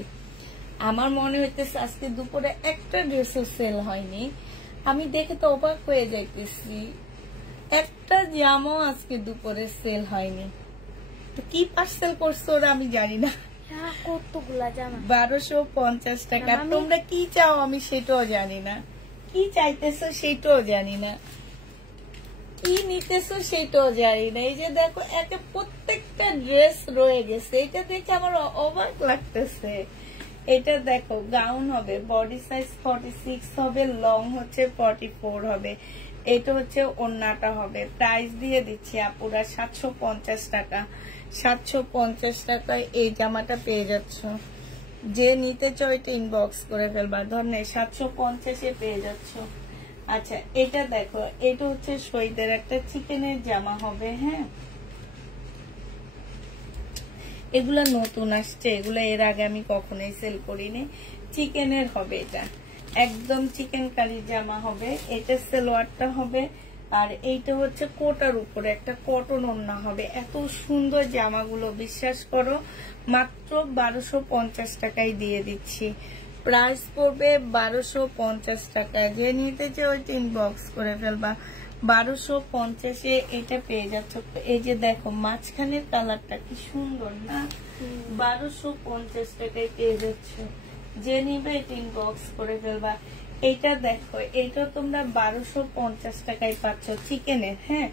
আমার মনে হইতেছে আজকে দুপুরে একটা ড্রেসও সেল হয়নি। আমি দেখে তো অবাক হয়ে যাইতেছি, একটা জামাও আজকে দুপুরে সেল হয়নি। তো কি পার্সেল করছো ওরা আমি জানি না। কতগুলা জামা 1250 টাকা। তোমরা কি চাও আমি সেটাও জানি না, কি চাইতেছো সেটাও জানি না, কি নিতেছো সেটাও জানি না। এই যে দেখো একে প্রত্যেকটা ড্রেস রয়ে গেছে, এটা দেখে আমার অবাক লাগতেছে। এটা দেখো গাউন হবে, বডি সাইজ 46 হবে, লং হচ্ছে 44 হবে। এটা হচ্ছে ওড়নাটা হবে। প্রাইস দিয়ে দিচ্ছি আপুরা 750 টাকা। 750 টাকায় এই জামাটা পেয়ে যাচ্ছ। যে নিতে চাও এটা ইনবক্স করে ফেলবা। ধরনের 750-এ পেয়ে যাচ্ছ। আচ্ছা এটা দেখো, এটা হচ্ছে শহীদের একটা চিকেনের জামা হবে। হ্যাঁ, এগুলা নতুন আসছে, এগুলা এর আগে আমি কখনোই সেল করিনি। চিকেনের হবে, এটা একদম চিকেন কারি জামা হবে। এটা সালোয়ারটা হবে, আর এইটা হচ্ছে কোটার উপরে একটা কটন ওড়না হবে। এত সুন্দর জামাগুলো বিশ্বাস করো মাত্র 1250 টাকায় দিয়ে দিচ্ছি। প্রাইস পড়বে 1250 টাকা। যে নিতে চাও ওইটা ইনবক্স করে ফেলবা। 1250-এ এটা পেয়ে যাচ্ছ। এই যে দেখো মাঝখানের কালারটা কি সুন্দর না, 1250 টাকায় পেয়ে যাচ্ছ। যে নিবে এটা ইনবক্স করে ফেলবা। এটা দেখো, এটা তোমরা 1250 টাকায় পাচ্ছ চিকেনের। হ্যাঁ,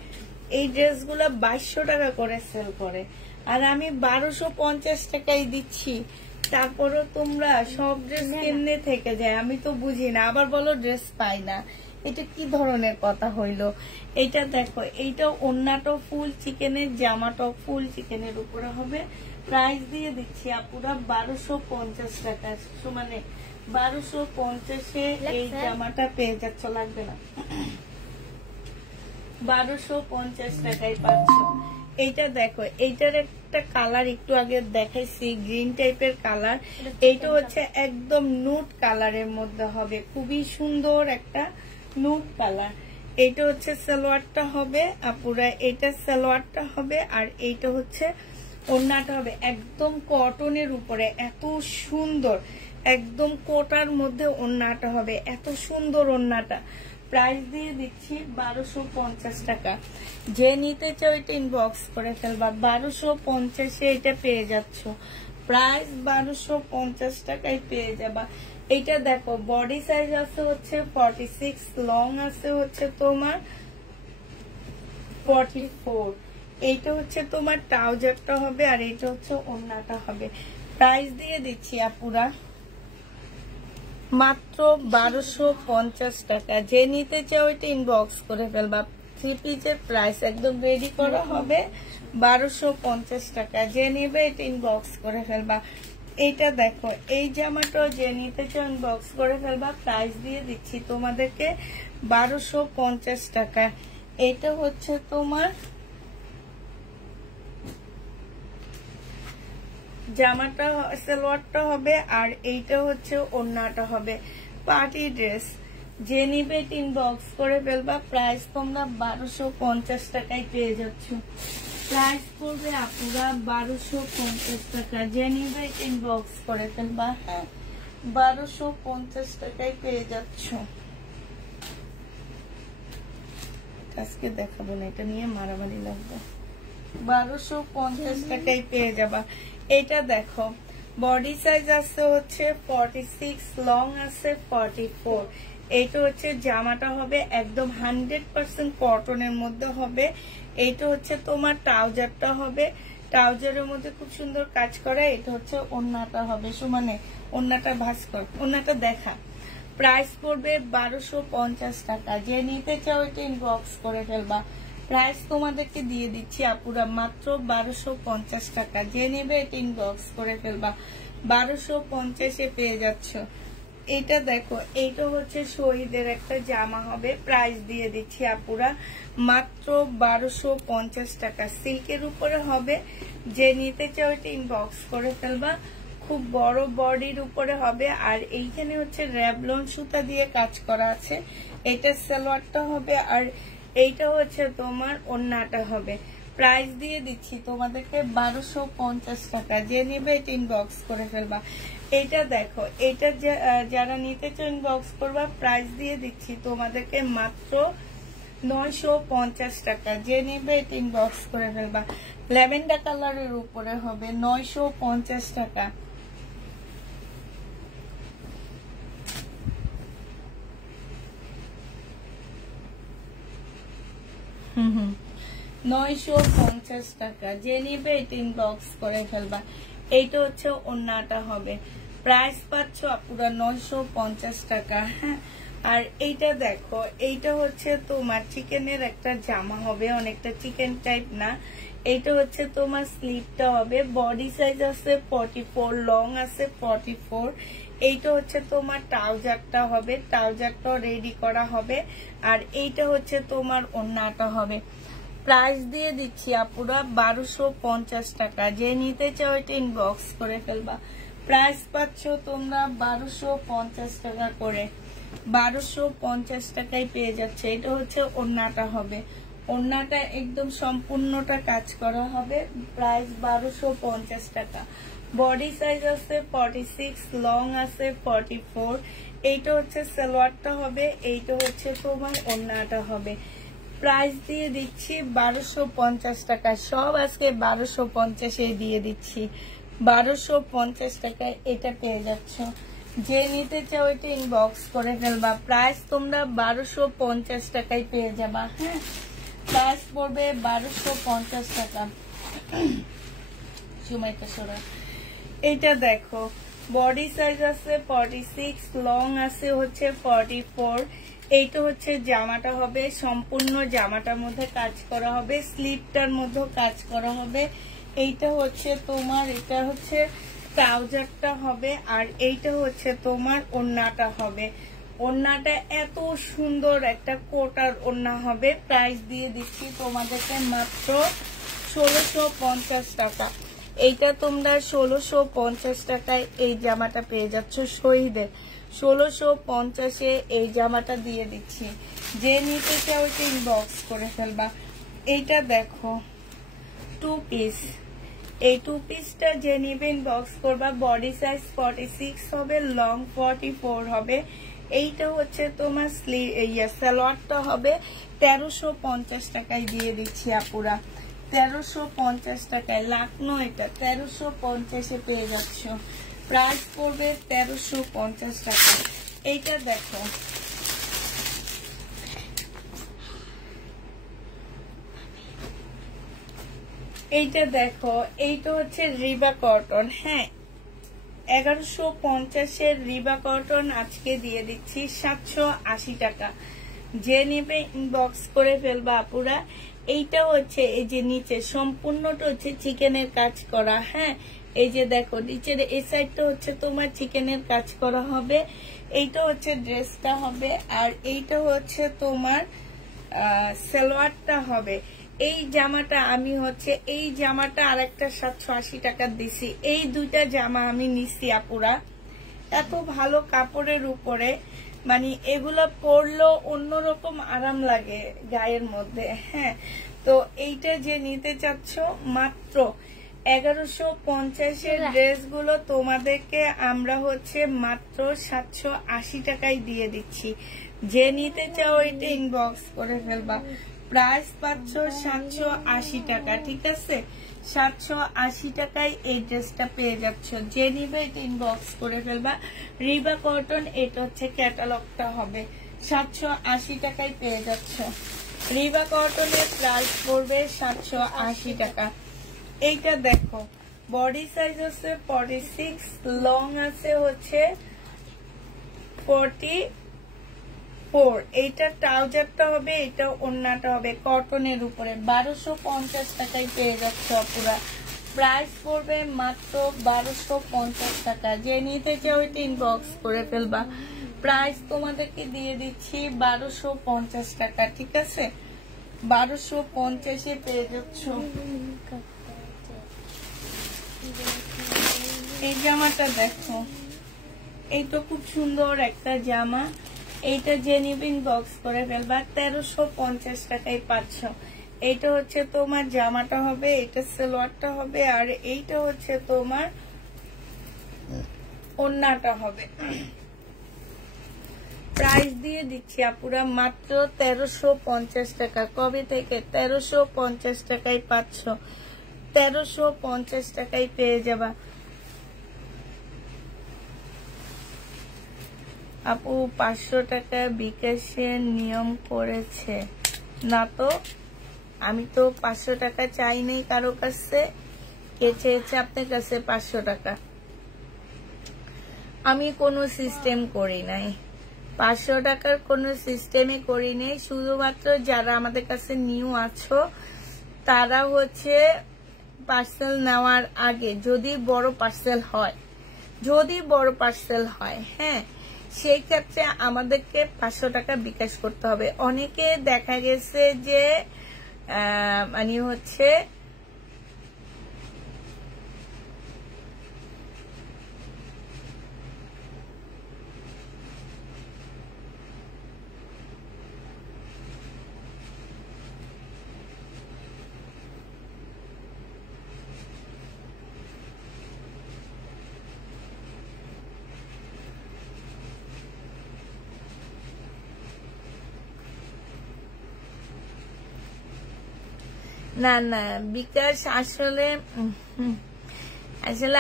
এই ড্রেসগুলো 2200 টাকা করে সেল করে, আর আমি 1250 টাকায় দিচ্ছি। তারপরও তোমরা সব ড্রেস কেমনে থেকে যায় আমি তো বুঝি না, আবার বলো ড্রেস পাই না। এটা কি ধরনের কথা হইলো? এটা দেখো, এইটাও ওড়নাটাও ফুল চিকেনের, জামাটাও ফুল চিকেনের উপরে হবে। প্রাইস দিয়ে দিচ্ছি আপুরা 1250 টাকা। মানে 1250-এ এই জামাটা পেয়ে যাচ্ছ। লাগবে না, 1250 টাকায় পাচ্ছ। এইটা দেখো, এইটার একটা কালার একটু আগে দেখাইছি, গ্রিন টাইপের কালার। এইটা হচ্ছে একদম নুট কালারের মধ্যে হবে, খুবই সুন্দর একটা নুট কালার। এইটা হচ্ছে সালোয়ারটা হবে আপুরা, এটা সালোয়ারটা হবে, আর এইটা হচ্ছে ওড়নাটা হবে একদম কটনের উপরে। এত সুন্দর, একদম কোটার মধ্যে ওড়নাটা হবে, এত সুন্দর ওড়নাটা। প্রাইস দিয়ে দিচ্ছি 1250 টাকা। যে নিতে চাও এটা ইনবক্স করে ফেলবা। 1250-এ এটা পেয়ে যাচ্ছ। প্রাইস 1250 টাকায় পেয়ে যাবা। এটা দেখো বডি সাইজ আছে হচ্ছে 46, লং আছে হচ্ছে তোমার 44। এইটা হচ্ছে তোমার ট্রাউজারটা হবে, আর এইটা হচ্ছে ওড়নাটা হবে। প্রাইস দিয়ে দিচ্ছি আপুরা মাত্র 1250 টাকা। যে নিতে চাও এটা ইনবক্স করে ফেলবা। 3 পিসের প্রাইস একদম রেডি করা হবে 1250 টাকা। যে নিবে এটা ইনবক্স করে ফেলবা। এইটা দেখো, এই জামাটা যে নিতে চাও ইনবক্স করে ফেলবা। প্রাইস দিয়ে দিচ্ছি তোমাদেরকে 1250 টাকা। এটা হচ্ছে তোমার জামাটা, সালোয়ারটা হবে, আর এইটা হচ্ছে ওড়নাটা হবে। Party dress. যে নিবে ইনবক্স করে ফেলবা। প্রাইস তোমরা 1250 টাকায় পেয়ে যাচ্ছ। প্রাইস পড়বে আপুরা 1250 টাকা। যে নিবে ইনবক্স করে ফেলবা। 1250 টাকায় পেয়ে যাচ্ছ। আজকে দেখাবো না, এটা নিয়ে মারামারি লাগবে। 1250 টাকায় পেয়ে যাবা। এটা দেখো বডি সাইজ আছে হচ্ছে 46, লং আছে 44। এইটা হচ্ছে জামাটা হবে একদম 100% কটনের মধ্যে হবে। এইটা হচ্ছে তোমার ট্রাউজারটা হবে, ট্রাউজারের মধ্যে খুব সুন্দর কাজ করা। এটা হচ্ছে ওড়নাটা হবে, সমানে ওড়নাটা ভাঁজ কর, ওড়নাটা দেখা। প্রাইস পড়বে 1250 টাকা। যে নিতে চাও এটা ইনবক্স করে ফেলবা। প্রাইস তোমাদেরকে দিয়ে দিচ্ছি আপুরা মাত্র 1250 টাকা। যে নেবে এটা ইনবক্স করে ফেলবা। 1250-এ পেয়ে যাচ্ছ। এটা দেখো, এইটা হচ্ছে শহীদের একটা জামা হবে, প্রাইস দিয়ে দিচ্ছি আপুরা মাত্র 1250 টাকা। সিল্কের উপরে হবে। যে নিতে চাও এটা ইনবক্স করে ফেলবা। খুব বড় বডির উপরে হবে। আর এইখানে হচ্ছে র্যাবলন সুতা দিয়ে কাজ করা আছে। এটা সালোয়ারটা হবে আর এইটা হচ্ছে তোমার ওড়নাটা হবে। প্রাইস দিয়ে দিচ্ছি তোমাদেরকে 1250 টাকা। যে নেবে এটা ইনবক্স করে ফেলবা। এটা দেখো, এটা যারা নিতে চাও ইনবক্স করবা। প্রাইস দিয়ে দিচ্ছি তোমাদেরকে মাত্র 950 টাকা। যে নেবে এটা ইনবক্স করে ফেলবা। ল্যাভেন্ডার কালারের উপরে হবে 950 টাকা। হুম 950 টাকা। যে নিবে এটা ইনবক্স করে ফেলবা। এইটা হচ্ছে ওড়নাটা হবে। প্রাইস পাচ্ছ পুরো 950 টাকা। হ্যাঁ, আর এইটা দেখো, এইটা হচ্ছে তোমার চিকেনের একটা জামা হবে, অনেকটা চিকেন টাইপ না। এইটা হচ্ছে তোমার স্লিভটা হবে। বডি সাইজ আছে 44, লং আছে 44। এইটা হচ্ছে তোমার ট্রাউজারটা হবে। ট্রাউজারটা রেডি করা হবে। আর এইটা হচ্ছে তোমার ওড়নাটা হবে। প্রাইস দিয়ে দিচ্ছি আপুরা 1250 টাকা। যে নিতে চাও এটা ইনবক্স করে ফেলবা। প্রাইস পাচ্ছ তোমরা 1250 টাকা করে। 1250 টাকায় পেয়ে যাচ্ছে। এটা হচ্ছে ওড়নাটা হবে। ওড়নাটা একদম সম্পূর্ণটা কাজ করা হবে। প্রাইস 1250 টাকা। বডি সাইজ আছে 46, লং আছে 44। এইটা হচ্ছে সালোয়ারটা হবে। এইটা হচ্ছে তোমার ওড়নাটা হবে। প্রাইস দিয়ে দিচ্ছি 1250 টাকা। সব আজকে 1250-এ দিয়ে দিচ্ছি। 1250 টাকায় এটা পেয়ে যাচ্ছ। যে নিতে চাও এটা ইনবক্স করে ফেলবা। প্রাইস তোমরা 1250 টাকায় পেয়ে যাবা। হ্যাঁ, প্রাইস পড়বে 1250 টাকা। সময়টা সরা। এটা দেখো, বডি সাইজ আছে 46, লং আছে হচ্ছে 44। এইটা হচ্ছে জামাটা হবে। সম্পূর্ণ জামাটার মধ্যে কাজ করা হবে, স্লিভটার মধ্যে কাজ করা হবে। এইটা হচ্ছে তোমার, এটা হচ্ছে ট্রাউজারটা হবে। আর এইটা হচ্ছে তোমার ওড়নাটা হবে। ওড়নাটা এত সুন্দর একটা কোটার ওড়না হবে। প্রাইস দিয়ে দিচ্ছি তোমাদেরকে মাত্র 1650 টাকা। এইটা তোমরা 1650 টাকায় এই জামাটা পেয়ে যাচ্ছ শহীদের। 1650-এ এই জামাটা দিয়ে দিচ্ছি। যে নিতে চাও ওইটা ইনবক্স করে ফেলবা। এইটা দেখো, 2 পিস। এই 2 পিসটা যে নিবে ইনবক্স করবা। বডি সাইজ 46 হবে, লং 44 হবে। এইটা হচ্ছে তোমার সালোয়ারটা হবে। 1350 টাকায় দিয়ে দিচ্ছি আপুরা। 1350 টাকায়। লাখনো এটা 1350-এ পেয়ে যাচ্ছ। প্রাইস পড়বে 1350 টাকা। এইটা দেখো, এইটা দেখো, এইটা হচ্ছে রিবা কটন। হ্যাঁ, 1150-এর রিবা কটন আজকে দিয়ে দিচ্ছি 780 টাকা। যে নেবে ইনবক্স করে ফেলবা আপুরা। এইটা হচ্ছে এই যে নিচে সম্পূর্ণটা হচ্ছে চিকেনের কাজ করা। হ্যাঁ, এই যে দেখো নিচের এই সাইডটা হচ্ছে তোমার চিকেনের কাজ করা হবে। এইটা হচ্ছে ড্রেসটা হবে। আর এইটা হচ্ছে তোমার সালোয়ারটা হবে। এই জামাটা আমি হচ্ছে এই জামাটা আরেকটা 780 টাকা দিছি। এই দুইটা জামা আমি নিছি আপুরা। এত ভালো কাপড়ের উপরে, মানে এগুলো পরলেও অন্যরকম আরাম লাগে গায়ের মধ্যে। হ্যাঁ, তো এইটা যে নিতে চাচ্ছ মাত্র 1150-এর ড্রেসগুলো তোমাদেরকে আমরা হচ্ছে মাত্র 780 টাকায় দিয়ে দিচ্ছি। যে নিতে চাও এটা ইনবক্স করে ফেলবা। প্রাইস পাচ্ছ 780 টাকা। ঠিক আছে, 780 টাকায় এই ড্রেসটা পেয়ে যাচ্ছ। যে নিবে এটা ইনবক্স করে ফেলবা। রিবা কটন, এটা হচ্ছে ক্যাটালগটা হবে। 780 টাকায় পেয়ে যাচ্ছ। রিবা কটনের প্রাইস পড়বে 780 টাকা। এইটা দেখো, বডি সাইজ আছে 46, লং আছে হচ্ছে 644। এইটা ট্রাউজারটা হবে, এটা ওন্নাটা হবে কটনের উপরে। 1250 টাকায় পেয়ে যাচ্ছে আপুরা। প্রাইস পড়বে মাত্র 1250 টাকা। যে নিতে চাও ওইটা ইনবক্স করে ফেলবা। প্রাইস তোমাদেরকে দিয়ে দিচ্ছি 1250 টাকা, ঠিক আছে? 1250-এ পেয়ে যাচ্ছ। এই জামাটা দেখো, এইটা খুব সুন্দর একটা জামা। এইটা জেনুইন বক্স করে ফেলবা। 1350 টাকায় পাচ্ছ। এইটা হচ্ছে তোমার জামাটা হবে, এটা সালোয়ারটা হবে, আর এইটা হচ্ছে তোমার ওন্নাটা হবে। প্রাইস দিয়ে দিচ্ছি আপুরা মাত্র 1350 টাকা। কবে থেকে? 1350 টাকায় পাচ্ছ। 1350 টাকায় পেয়ে যাবা আপু। 500 টাকা বিকাশের নিয়ম করেছে না তো? আমি তো 500 টাকা চাই নাই কারো কাছে। কে চেয়েছে আপনার কাছে 500 টাকা? আমি কোনো সিস্টেম করি নাই, 500 টাকার কোনো সিস্টেমে করি নাই। শুধুমাত্র যারা আমাদের কাছে নিউ আছো তারা হচ্ছে পার্সেল নেওয়ার আগে যদি বড় পার্সেল হয়, হ্যাঁ, সেই ক্ষেত্রে আমাদেরকে 500 টাকা বিকাশ করতে হবে। অনেকে দেখা গেছে যে মানে হচ্ছে না না বিকাশ আসলে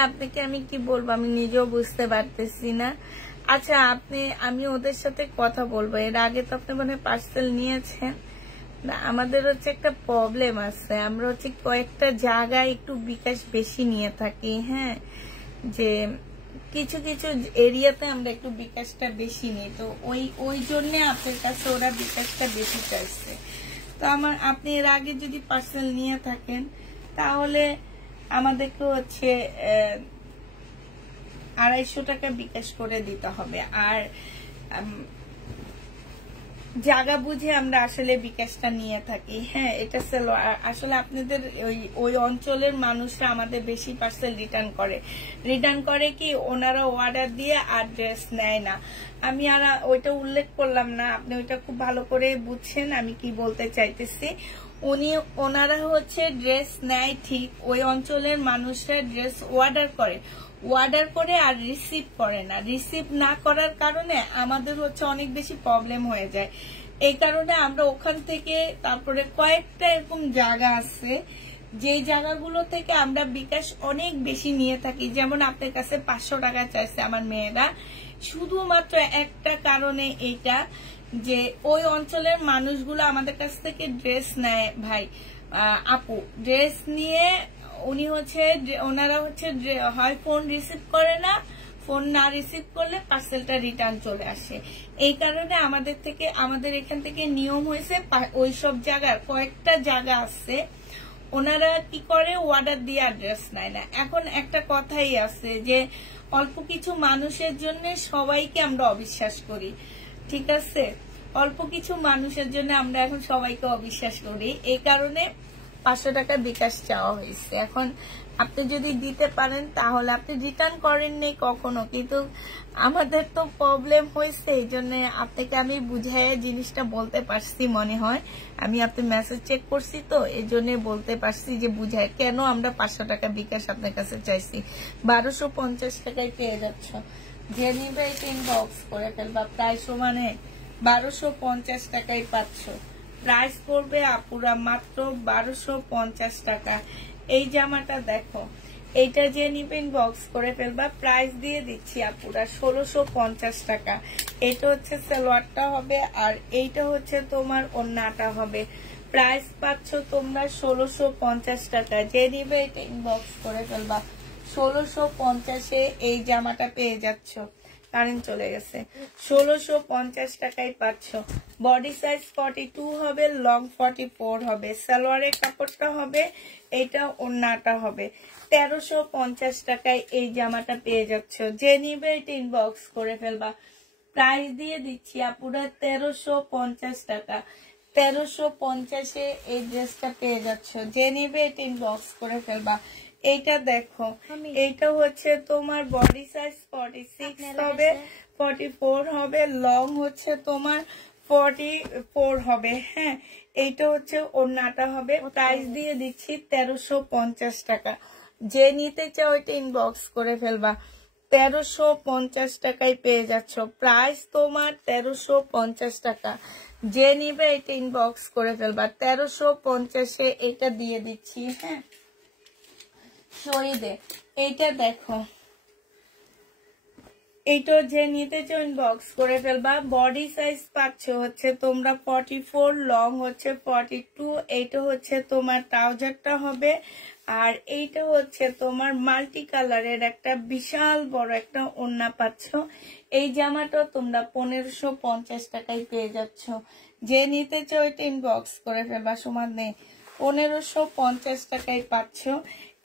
আপনাকে আমি কি বলবো, আমি নিজেও বুঝতে পারতেছি না। আচ্ছা আমি ওদের সাথে কথা বলবো। এর আগে তো আপনি মনে হয় পার্সেল নিয়েছেন না। আমাদের হচ্ছে একটা প্রবলেম আছে, আমরা হচ্ছে কয়েকটা জায়গায় একটু বিকাশ বেশি নিয়ে থাকি, হ্যাঁ, যে কিছু কিছু এরিয়াতে আমরা একটু বিকাশটা বেশি নিই। তো ওই জন্য আপনার কাছে ওরা বিকাশটা বেশি চাইছে। তো আপনি এর আগে যদি পার্সেল নিয়ে থাকেন তাহলে আমাদেরকে হচ্ছে 250 টাকা বিকাশ করে দিতে হবে। আর জায়গা বুঝে আমরা আসলে বিকাশটা নিয়ে থাকি, হ্যাঁ। এটা আসলে আপনাদের ওই অঞ্চলের মানুষরা আমাদের বেশি পার্সেল রিটার্ন করে কি ওনারা অর্ডার দিয়ে অ্যাড্রেস নেয় না। আমি আর ওইটা উল্লেখ করলাম না, আপনি ওইটা খুব ভালো করে বুঝছেন আমি কি বলতে চাইতেছি। ওনারা হচ্ছে ড্রেস নেয় ঠিক, ওই অঞ্চলের মানুষরা ড্রেস অর্ডার করে আর রিসিভ করে না। রিসিভ না করার কারণে আমাদের হচ্ছে অনেক বেশি প্রবলেম হয়ে যায়। এই কারণে আমরা ওখান থেকে তারপরে কয়েকটা এরকম জায়গা আছে যেই জায়গাগুলো থেকে আমরা বিকাশ অনেক বেশি নিয়ে থাকি। যেমন আপনার কাছে 500 টাকা চাইছে আমার মেয়েরা, শুধুমাত্র একটা কারণে এইটা যে ওই অঞ্চলের মানুষগুলো আমাদের কাছ থেকে ড্রেস নেয় ভাই আপু। ড্রেস নিয়ে ওনারা হচ্ছে হয় ফোন রিসিভ করে না, ফোন না রিসিভ করলে পার্সেলটা রিটার্ন চলে আসে। এই কারণে আমাদের এখান থেকে নিয়ম হয়েছে ওইসব জায়গার কয়েকটা জায়গা আছে ওনারা কি করে অর্ডার দিয়ে অ্যাড্রেস নেয় না। এখন একটা কথাই আছে যে অল্প কিছু মানুষের জন্য সবাইকে আমরা অবিশ্বাস করি, ঠিক আছে? অল্প কিছু মানুষের জন্য আমরা এখন সবাইকে অবিশ্বাস করি, এই কারণে 500 টাকা বিকাশ চাওয়া হয়েছে। এখন আপনি যদি দিতে পারেন তাহলে, আপনি রিটার্ন করেননি কখনো, কিন্তু আমাদের তো প্রবলেম হয়েছে, এই জন্য আপনাকে আমি বুঝাই জিনিসটা বলতে পারছি মনে হয়। আমি আপনার মেসেজ চেক করছি তো এই জন্য বলতে পারছি যে বুঝায় কেন আমরা 500 টাকা বিকাশ আপনার কাছে চাইছি। 1250 টাকায় পেয়ে যাচ্ছ। যে নিবে এটা ইনবক্স করে ফেলবা। প্রাইস মানে 1250 টাকায় পাচ্ছ। প্রাইস পড়বে আপুরা মাত্র 1250 টাকা। এই জামাটা দেখো, এইটা যে নিবেন বক্স করে ফেলবা। প্রাইস দিয়ে দিচ্ছি আপুরা 1650 টাকা। এটা হচ্ছে সালোয়ারটা হবে আর এইটা হচ্ছে তোমার ওন্নাটা হবে। প্রাইস পাচ্ছ তোমরা 1650 টাকা। যে নিবে এটা ইনবক্স করে ফেলবা। 1650-এ এই জামাটা পেয়ে যাচ্ছ। কারেন্ট চলে গেছে। 1650 টাকায় পাচ্ছ। বডি সাইজ 42 হবে, লং 44 হবে। সালোয়ারের কাপড়টা হবে, এটা ওড়নাটা হবে। 1350 টাকায় এই জামাটা পেয়ে যাচ্ছ। যে নিবে এটা ইনবক্স করে ফেলবা। প্রাইস দিয়ে দিচ্ছি আপুরা 1350 টাকা। 1350-এ এই ড্রেসটা পেয়ে যাচ্ছ। যে নিবে এটা ইনবক্স করে ফেলবা। এইটা দেখো, এইটা হচ্ছে তোমার বডি সাইজ 46 হবে, 44 হবে, লং হচ্ছে তোমার 44 হবে। হ্যাঁ, এইটা হচ্ছে ওড়নাটা হবে। প্রাইস দিয়ে দিচ্ছি 1350 টাকা। যে নিতে চাও এটা ইনবক্স করে ফেলবা। 1350 টাকায় পেয়ে যাচ্ছ। প্রাইস তোমার 1350 টাকা। যে নিবে এটা ইনবক্স করে ফেলবা। 1350-এ এটা দিয়ে দিচ্ছি। হ্যাঁ, শহীদে এইটা দেখো, এইটা যে নিতে চাও ইনবক্স করে ফেলবা। বডি সাইজ পাচ্ছ হচ্ছে তোমরা 44, লং হচ্ছে 42। এইটা হচ্ছে তোমার ট্রাউজারটা হবে। আর এইটা হচ্ছে তোমার মাল্টি কালারের একটা বিশাল বড় একটা ওড়না পাচ্ছ। এই জামাটা তোমরা 1550 টাকায় পেয়ে যাচ্ছ। যে নিতে চাও এটা ইনবক্স করে ফেলবা। সমান নেই, 1550 টাকায় পাচ্ছ।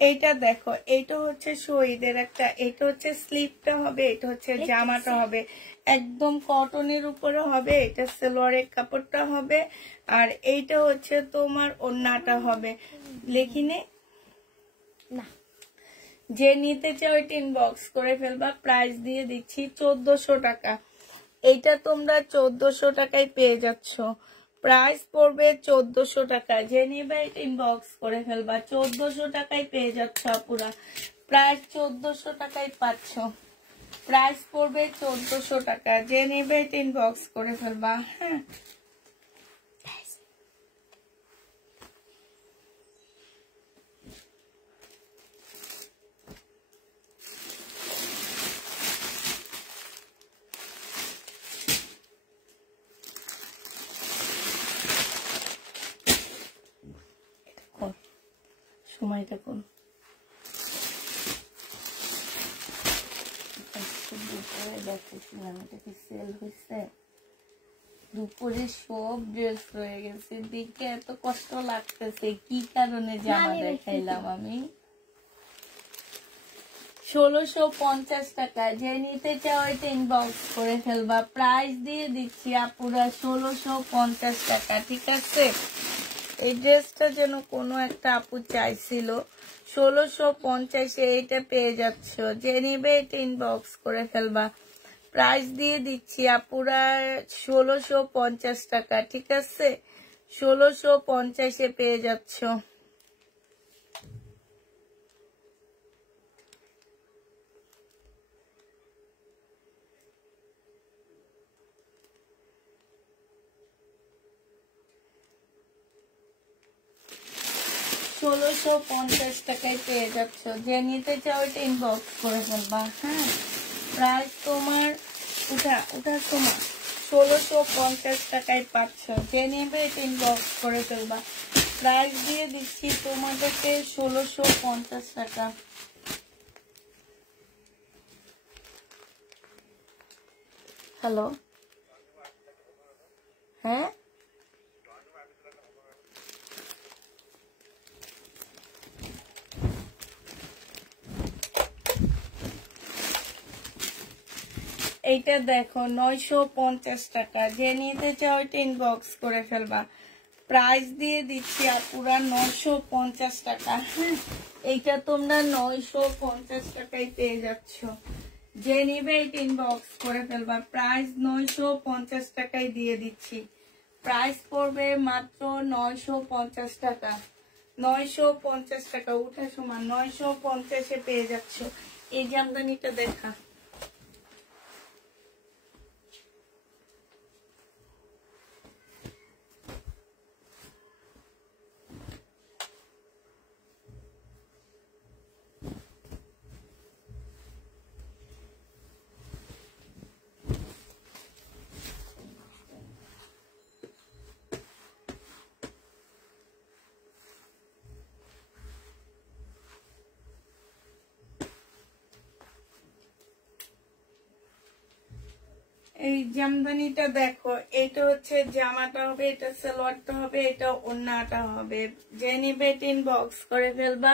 এইটা দেখো, এইটা হচ্ছে শহীদের একটা, এটা হচ্ছে স্লিপটা হবে, এটা হচ্ছে জামাটা হবে, একদম কটনের উপরে হবে। এটা সালোয়ারের কাপড়টা হবে, আর এইটা হচ্ছে তোমার ওড়নাটা হবে। লেখিনে না, যে নিতে চাও এটা ইনবক্স করে ফেলবা। প্রাইস দিয়ে দিচ্ছি 1400 টাকা। এইটা তোমরা 1400 টাকায় পেয়ে যাচ্ছ। প্রাইস পড়বে 1400 টাকা। যে নিবে এটা ইনবক্স করে ফেলবা। 1400 টাকায় পেয়ে যাচ্ছ আপুরা। প্রাইস 1400 টাকায় পাচ্ছ। প্রাইস পড়বে 1400 টাকা। যে নিবে এটা ইনবক্স করে ফেলবা। হ্যাঁ, সময়টা কোন দুপুরে দেখেছিলাম, এটা কি সেল হয়েছে? দুপুরে সব ড্রেস রয়ে গেছে, দেখে এত কষ্ট লাগতেছে। কি কারণে জামা দেখাইলাম আমি? 1650 টাকা। যে নিতে চাও এটা ইনবক্স করে ফেলবা। প্রাইস দিয়ে দিচ্ছি আপুরা 1650 টাকা। ঠিক আছে, এই ড্রেসটা যেন কোনো একটা আপু চাইছিল। 1650-এ এটা পেয়ে যাচ্ছ। যে নিবে এটা ইনবক্স করে ফেলবা। প্রাইস দিয়ে দিচ্ছি আপুরা 1650 টাকা। ঠিক আছে, 1650-এ পেয়ে যাচ্ছ। ষোলোশো 50 টাকায় পেয়ে যাচ্ছ। যে নিতে চাও এটা ইনবক্স করে ফেলবা। হ্যাঁ, প্রাইস তোমার তোমার 1650 টাকায় পাচ্ছ। যে নেবে এটা ইনবক্স করে ফেলবা। প্রাইস দিয়ে দিচ্ছি তোমাদেরকে 1650 টাকা। হ্যালো, হ্যাঁ, এইটা দেখো 950 টাকা। যে নিতে চাও এটা ইনবক্স করে ফেলবা। প্রাইস দিয়ে দিচ্ছি আপুরা 950 টাকা। হ্যাঁ, এইটা তোমরা 950 টাকায় পেয়ে যাচ্ছ। যে নিবে এটা ইনবক্স করে ফেলবা। প্রাইস 950 টাকায় দিয়ে দিচ্ছি। প্রাইস পড়বে মাত্র 950 টাকা। 950 টাকা উঠা সমান 950-এ পেয়ে যাচ্ছ। এই জামদানিটা দেখা। এই জামদানিটা দেখো, এটা হচ্ছে জামাটা হবে, এটা সালোয়ারটা হবে, এটা ওড়নাটা হবে। যে নিবে ইনবক্স করে ফেলবা।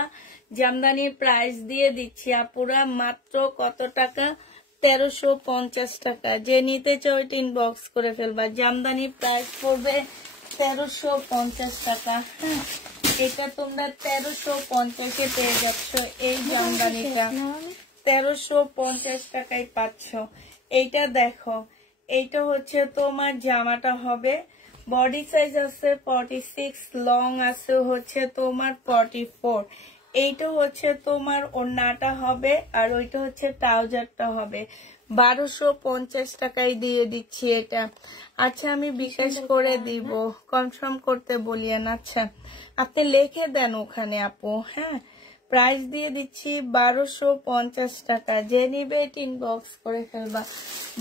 জামদানির প্রাইস দিয়ে দিচ্ছি আপুরা মাত্র কত টাকা? 1350 টাকা। যে নিতে চাও ইনবক্স করে ফেলবা। জামদানির প্রাইস পড়বে 1350 টাকা। হ্যাঁ, এটা তোমরা 1350-এ পেয়ে যাচ্ছ। এই জামদানিটা 1350 টাকায় পাচ্ছ। এইটা দেখো, এইটা হচ্ছে তোমার জামাটা হবে, বডি সাইজ আছে 46, লং আছে হচ্ছে তোমার 44। এইটা হচ্ছে তোমার ওড়নাটা হবে, আর ওইটা হচ্ছে ট্রাউজারটা হবে। 1250 টাকায় দিয়ে দিচ্ছি এটা। আচ্ছা, আমি বিকাশ করে দিব, কনফার্ম করতে বলিয়েন। আচ্ছা, আপনি লিখে দেন ওখানে আপু। হ্যাঁ, প্রাইস দিয়ে দিচ্ছি 1250 টাকা। যে নিবে ইনবক্স করে ফেলবা।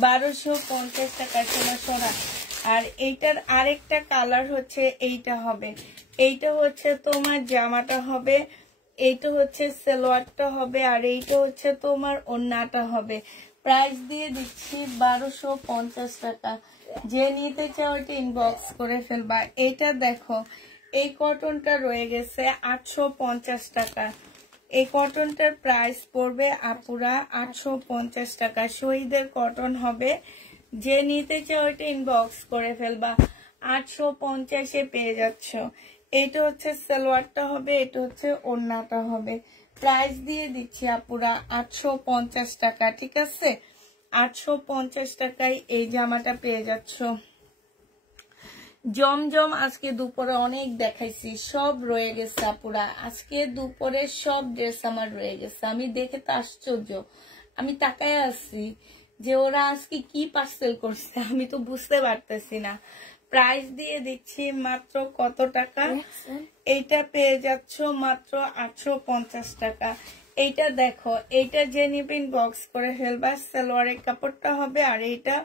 1250 টাকা সোনা। আর এইটার আরেকটা কালার হচ্ছে এইটা হবে। এইটা হচ্ছে তোমার জামাটা হবে, এইটা হচ্ছে সালোয়ারটা হবে, আর এইটা হচ্ছে তোমার ওড়নাটা হবে। প্রাইস দিয়ে দিচ্ছি 1250 টাকা। যে নিতে চাও এটা ইনবক্স করে ফেলবা। এইটা দেখো, এই কটনটা রয়ে গেছে 850 টাকা। এই কটনটার প্রাইস পড়বে আপুরা 850 টাকা। শহীদের কটন হবে। যে নিতে চাও এটা ইনবক্স করে ফেলবা। 850-এ পেয়ে যাচ্ছ। এটা হচ্ছে সালোয়ারটা হবে, এটা হচ্ছে ওড়নাটা হবে। প্রাইস দিয়ে দিচ্ছি আপুরা 850 টাকা। ঠিক আছে, 850 টাকায় এই জামাটা পেয়ে যাচ্ছ। জমজম আজকে দুপুরে অনেক দেখাইছি, সব রয়ে গেছে আপুরা। আজকে দুপুরে সব ড্রেস আমার রয়ে গেছে। আমি দেখে তো আশ্চর্য, আমি তাকায় আছি যে ওরা আজকে কি পার্সেল করছে, আমি তো বুঝতে পারতেছি না। প্রাইস দিয়ে দিচ্ছি মাত্র কত টাকা? এইটা পেয়ে যাচ্ছ মাত্র 850 টাকা। এইটা দেখো, এইটা যে নিবেন বক্স করে ফেলবা। সালোয়ারের কাপড়টা হবে, আর এইটা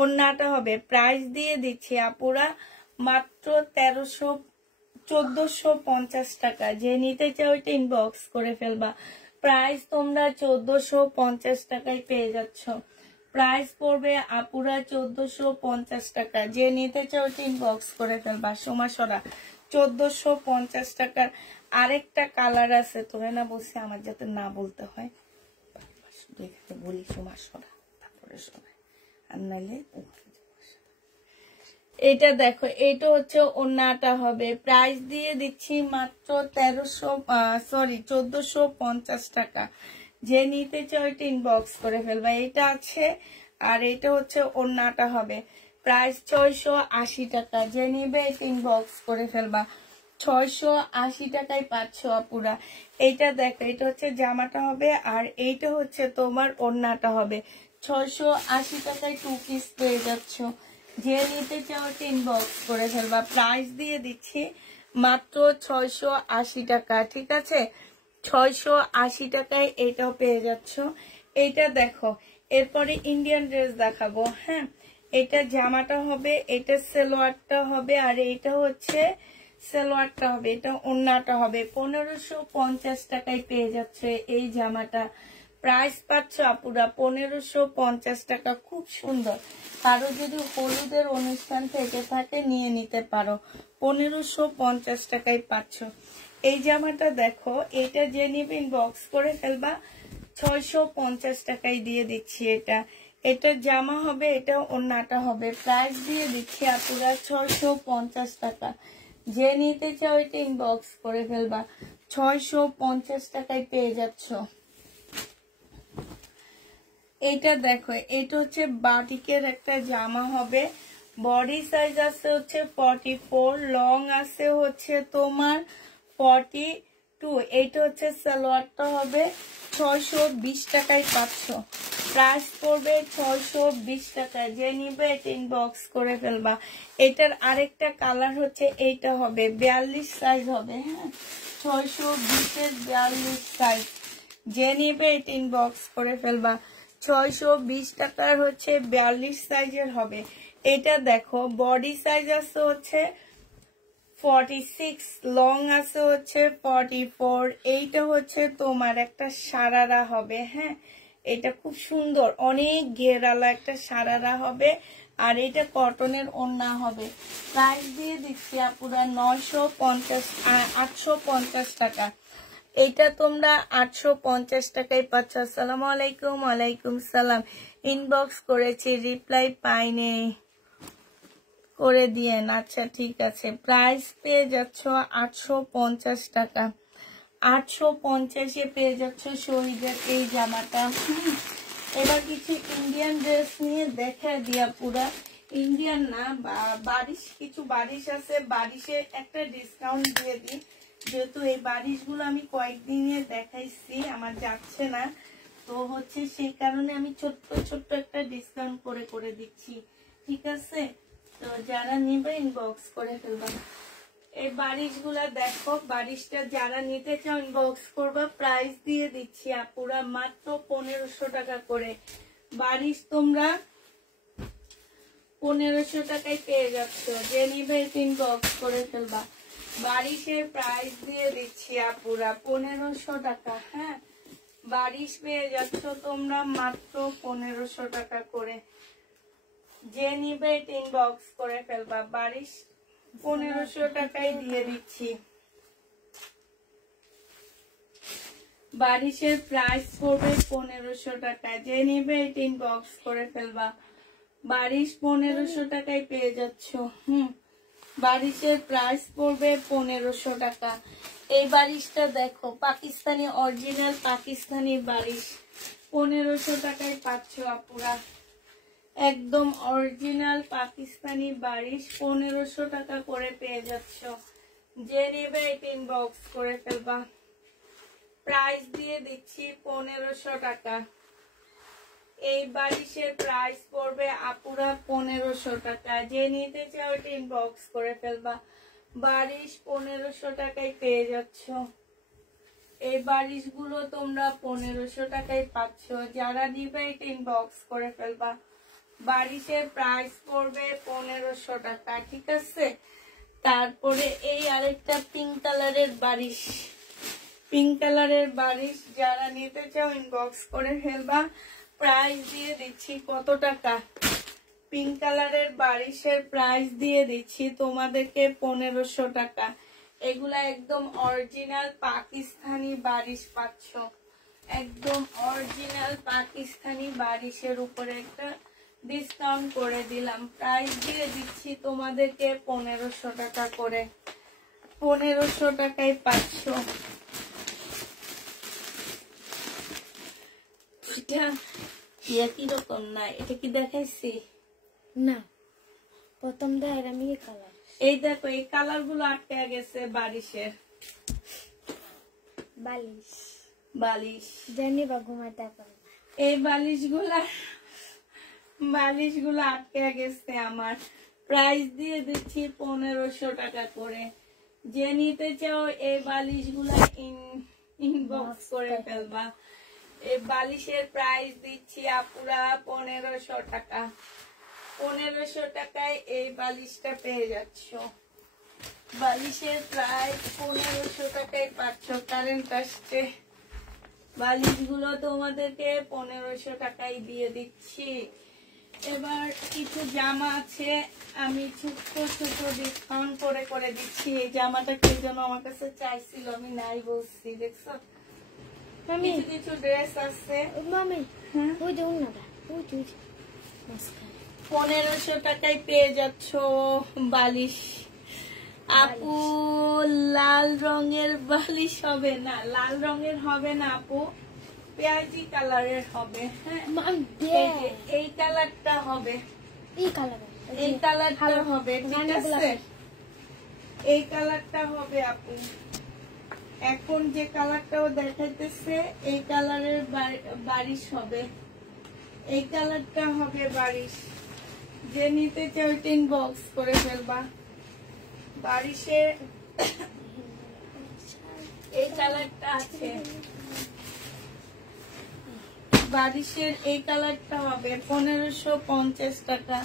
ওড়নাটা হবে। প্রাইস দিয়ে দিচ্ছি আপুরা মাত্র 1450 টাকা। যে নিতে চাও এটা ইনবক্স করে ফেলবা। প্রাইস তোমরা 1450 টাকায় পেয়ে যাচ্ছ। প্রাইস পড়বে আপুরা 1450 টাকা। যে নিতে চাও এটা ইনবক্স করে ফেলবা। সোমাসরা 1450 টাকার আরেকটা কালার আছে। তোরে না বলছি আমার যাতে না বলতে হয়, বলি সোমাসরা, তারপরে শোনায় আর নাইলে। এটা দেখো, এটা হচ্ছে ওড়নাটা হবে। প্রাইস দিয়ে দিচ্ছি মাত্র 1450 টাকা। যে নিতে চাও এটা ইনবক্স করে ফেলবা। এটা আছে, আর এটা হচ্ছে ওড়নাটা হবে। প্রাইস 680 টাকা। যে নিবে এটা ইনবক্স করে ফেলবা। 680 টাকায় পাচ্ছ আপুরা। এইটা দেখো, এটা হচ্ছে জামাটা হবে, আর এইটা হচ্ছে তোমার ওড়নাটা হবে। 680 টাকায় 2 পিস পেয়ে যাচ্ছ। যে নিতে চাও ইনবক্স করে ফেলবা। প্রাইস দিয়ে দিচ্ছি মাত্র 680 টাকা। ঠিক আছে, 680 টাকায় এটাও পেয়ে যাচ্ছ। এটা দেখো, এরপরে ইন্ডিয়ান ড্রেস দেখাবো। হ্যাঁ, এটা জামাটা হবে, এটা সালোয়ারটা হবে, আর এটা হচ্ছে সালোয়ারটা হবে, এটা ওড়নাটা হবে। 1550 টাকায় পেয়ে যাচ্ছে এই জামাটা। প্রাইস পাচ্ছ আপুরা 1550 টাকা। খুব সুন্দর। কারো যদি হলুদের অনুষ্ঠান থেকে থাকে নিয়ে নিতে পারো। 1550 টাকায় পাচ্ছ এই জামাটা। দেখো, এটা যে নিবে ইনবক্স করে ফেলবা। 650 টাকায় দিয়ে দিচ্ছি এটা। এটা জামা হবে, এটা ওড়নাটা হবে। প্রাইস দিয়ে দিচ্ছি আপুরা 650 টাকা। যে নিতে চাও এটা ইনবক্স করে ফেলবা। 650 টাকায় পেয়ে যাচ্ছ। এটা দেখো, এটা হচ্ছে বাটিকের একটা জামা হবে। বডি সাইজ আছে হচ্ছে 44, লং আছে হচ্ছে তোমার 42। এইটা হচ্ছে সালোয়ারটা হবে। 620 টাকায় পাচ্ছ। প্রাইস পড়বে 620 টাকা। যে নিবে এটা ইনবক্স করে ফেলবা। এটার আরেকটা কালার হচ্ছে এইটা হবে, 42 সাইজ হবে। হ্যাঁ, 620-এর 42 সাইজ। যে নিবে এটা ইনবক্স করে ফেলবা। 620 টাকার হচ্ছে 42 সাইজের হবে। এটা দেখো, বডি সাইজ আছে হচ্ছে 46, লং আছে হচ্ছে 44। এইটা হচ্ছে তোমার একটা সারারা হবে। হ্যাঁ, এটা খুব সুন্দর, অনেক ঘেরালা একটা সারারা হবে, আর এটা কটনের ওড়না হবে। প্রাইস দিয়ে দিচ্ছি আপুরা 850 টাকা। এটা তোমরা 850 টাকায় পাচ্ছ। আসসালামু আলাইকুম। ওয়ালাইকুম সালাম। ইনবক্স করেছি, রিপ্লাই পাইনি, করে দিয়েন। আচ্ছা ঠিক আছে। প্রাইস পেয়ে যাচ্ছ 850 টাকা। 850-এ পেয়ে যাচ্ছ শহীদের এই জামাটা। এবার কিছু ইন্ডিয়ান ড্রেস নিয়ে দেখা দিয়া পুরা ইন্ডিয়ান না, বারিশ কিছু বারিশ আছে, বারিশে একটা ডিসকাউন্ট দিয়ে দিই, যেহেতু এই বারিশগুলো আমি কয়েকদিনে দেখাইছি, আমার যাচ্ছে না, তো হচ্ছে সেই কারণে আমি ছোট্ট ছোট্ট একটা ডিসকাউন্ট করে দিচ্ছি, ঠিক আছে? তো যারা নিবে ইনবক্স করে ফেলবা। এই বারিশগুলা দেখো, বারিশটা যারা নিতে চাও ইনবক্স করবা। প্রাইস দিয়ে দিচ্ছি আপুরা মাত্র 1500 টাকা করে। বারিশ তোমরা 1500 টাকায় পেয়ে যাচ্ছ, যে নিবে ইনবক্স করে ফেলবা। বারিশের প্রাইস দিয়ে দিচ্ছি আপুরা 1500 টাকা। হ্যাঁ, বারিশ পেয়ে যাচ্ছ তোমরা মাত্র 1500 টাকা করে, যে নিবে ইনবক্স করে ফেলবা। বারিশ 1500 টাকায় দিয়ে দিচ্ছি। বারিশের প্রাইস পড়বে 1500 টাকা, যে নিবে ইনবক্স করে ফেলবা। বারিশ 1500 টাকায় পেয়ে যাচ্ছ। বারিশের প্রাইস পড়বে 1500 টাকা। এই বারিশটা দেখো, পাকিস্তানি অরিজিনাল পাকিস্তানি বারিশ 1500 টাকায় পাচ্ছ আপুরা। একদম অরিজিনাল পাকিস্তানি বারিশ 1500 টাকা করে পেয়ে যাচ্ছ, যে নেবে ইনবক্স করে ফেলবা। প্রাইস দিয়ে দিচ্ছি 1500 টাকা। এই বারিশের প্রাইস পড়বে আপুরা 1500 টাকা, যে নিতে চাও ইনবক্স করে ফেলবা। বারিশ 1500 টাকায় পেয়ে যাচ্ছ। এই বারিশগুলো তোমরা 1500 টাকায় পাচ্ছ, যারা নিবে ইনবক্স করে ফেলবা। বারিশের প্রাইস পড়বে 1500 টাকা, ঠিক আছে? তারপরে এই আরেকটা পিঙ্ক কালারের বারিশ, পিঙ্ক কালারের বারিশ যারা নিতে চাও ইনবক্স করে ফেলবা। প্রাইস দিয়ে দিচ্ছি কত টাকা? পিঙ্ক কালারের বারিশের প্রাইস দিয়ে দিচ্ছি তোমাদেরকে 1500 টাকা। এগুলা একদম অরিজিনাল পাকিস্তানি বারিশ পাচ্ছ, একদম অরিজিনাল পাকিস্তানি বারিশের উপরে একটা ডিসকাউন্ট করে দিলাম। প্রাইস দিয়ে দিচ্ছি তোমাদেরকে 1500 টাকা করে। 1500 টাকায় পাচ্ছ। এটা একই রকম না, এটা কি দেখাইছি না, প্রথম দেয় আমি এই কালার। এই দেখো, এই কালার গুলো আটকে গেছে বারিশের। বালিশ বালিশ জানি বা ঘুমাতে পারে। এই বালিশগুলো আটকে গেছে আমার। প্রাইস দিয়ে দিচ্ছি 1500 টাকা করে, যে নিতে চাও এই বালিশগুলা ইনবক্স করে ফেলবা। এই বালিশের প্রাইস দিচ্ছি আপুরা 1500 টাকা। 1500 টাকায় এই বালিশটা পেয়ে যাচ্ছ। বালিশের প্রাইস 1500 টাকায় পাচ্ছ। কারেন্ট আসছে। বালিশগুলো তোমাদেরকে 1500 টাকায় দিয়ে দিচ্ছি। এবার কিছু জামা আছে, আমি ছোট্ট ছোট ডিসকাউন্ট করে দিচ্ছি। এই জামাটা কেউ যেন আমার কাছে চাইছিল, আমি নাই বলছি, দেখছো? কিছু কিছু ড্রেস আছে। মামি ওই যে উন্নাটা, ওই যে 1500 টাকায় পেয়ে যাচ্ছ বালিশ। আপু লাল রঙের বালিশ হবে না, লাল রঙের হবে না আপু, পেঁয়াজি কালারের হবে। হ্যাঁ, এই কালারটা হবে, এই কালার, এই কালারটা হবে, ঠিক আছে? এই কালারটা হবে আপু। এখন যে কালারটাও দেখাইতেছে এই কালারের বারিশ হবে, এই কালারটা হবে বারিশ। যে নিতে চাও ইনবক্স করে ফেলবা। বারিশের এই কালারটা আছে, বারিশের এই কালারটা হবে 1550 টাকা।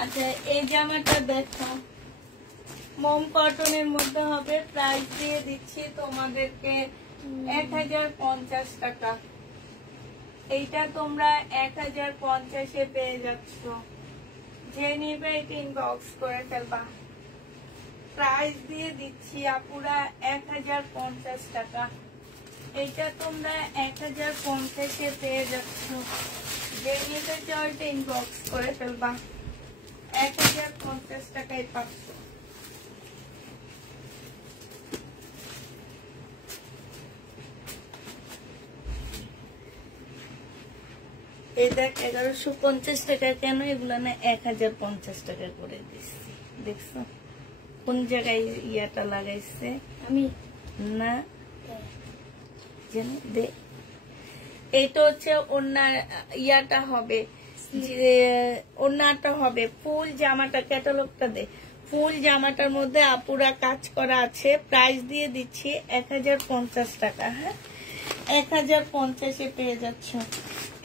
আচ্ছা, এই জামাটা দেখো, মোম কটনের মধ্যে হবে। প্রাইস দিয়ে দিচ্ছি তোমাদেরকে 1050 টাকা। এইটা তোমরা 1050-এ পেয়ে যাচ্ছ। যে নিবে এটা ইনবক্স করে ফেলবা। প্রাইস দিয়ে দিচ্ছি আপুরা 1050 টাকা। এইটা তোমরা 1050-এ পেয়ে যাচ্ছ। যে নিতে চাও এটা ইনবক্স করে ফেলবা। 1050 টাকায় পাচ্ছ। এই দেখ 1150 টাকা কেন, এগুলো না 1050 টাকা করে দিচ্ছি। দেখছো কোন জায়গায় ইয়াটা লাগাইছে আমি না দে। এইটা হচ্ছে ওনার ইয়াটা হবে, যে ওনাটা হবে ফুল জামাটা, ক্যাটালগটা দে। ফুল জামাটার মধ্যে আপুরা কাজ করা আছে। প্রাইস দিয়ে দিচ্ছি 1050 টাকা। হ্যাঁ 1050-এ পেয়ে যাচ্ছ।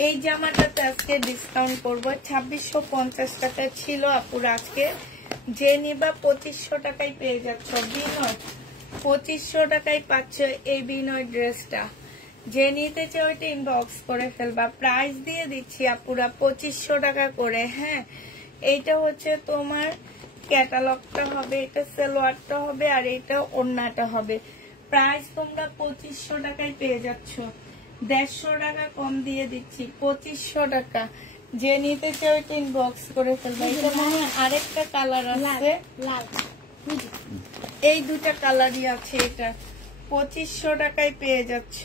এই জামাটাতে আজকে ডিসকাউন্ট করবো। 2650 টাকা ছিল আপুরা, আজকে যে নিবা 2500 টাকায় পেয়ে যাচ্ছ। বিনয় 2500 টাকায় পাচ্ছ এই বিনয় ড্রেসটা। যে নিতে চাও ওইটা ইনবক্স করে ফেলবা। প্রাইস দিয়ে দিচ্ছি আপুরা 2500 টাকা করে। হ্যাঁ এইটা হচ্ছে তোমার ক্যাটালগটা হবে, এটা সালোয়ারটা হবে, আর এটা ওড়নাটা হবে। প্রাইস তোমরা 2500 টাকায় পেয়ে যাচ্ছ। 150 টাকা কম দিয়ে দিচ্ছি, 2500 টাকা। যে নিতে চাও ওইটা ইনবক্স করে ফেলবা। এটা মানে আরেকটা কালার আছে, লাল এই দুটা কালারই আছে। এটা 2500 টাকায় পেয়ে যাচ্ছ।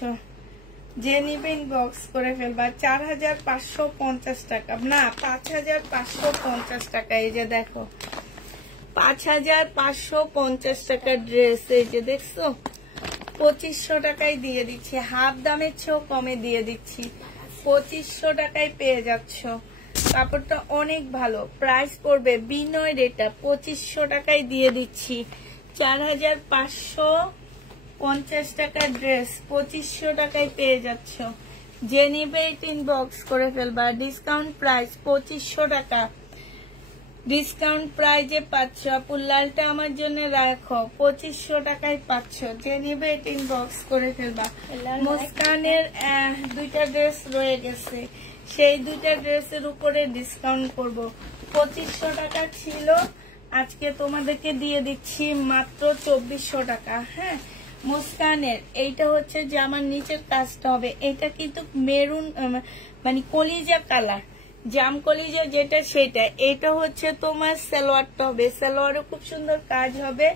যে নিবে ইনবক্স করে ফেলবা। 4550 টাকা না 5550 টাকা। এই যে দেখো 5550 টাকার ড্রেস। এই যে দেখছো 2500 টাকায় দিয়ে দিচ্ছি। হাফ দামের চেয়েও কমে দিয়ে দিচ্ছি। 2500 টাকায় পেয়ে যাচ্ছ। কাপড়টা অনেক ভালো। প্রাইস পড়বে বিনয় রেটা 2500 টাকায় দিয়ে দিচ্ছি। 4550 টাকার ড্রেস 2500 টাকায় পেয়ে যাচ্ছ। যে নিবে এটা ইনবক্স করে ফেলবা। ডিসকাউন্ট প্রাইস 2500 টাকা। ডিসকাউন্ট প্রাইজে পাচ্ছ। আপুর লালটা আমার জন্য রাখো, 2500 টাকায় পাচ্ছ। যে নিবে এটা ইনবক্স করে ফেলবা। মুস্কানের দুইটা ড্রেস রয়ে গেছে, সেই দুইটা ড্রেসের উপরে ডিসকাউন্ট করব। 2500 টাকা ছিল, আজকে তোমাদেরকে দিয়ে দিচ্ছি মাত্র 2400 টাকা। হ্যাঁ মুস্কানের এইটা হচ্ছে যে আমার নিচের কাজটা হবে, এটা কিন্তু মেরুন মানে কলিজা কালার, জাম কলিজা যেটা সেটা। এইটা হচ্ছে তোমার সালোয়ারটা হবে, সালোয়ারে খুব সুন্দর কাজ হবে।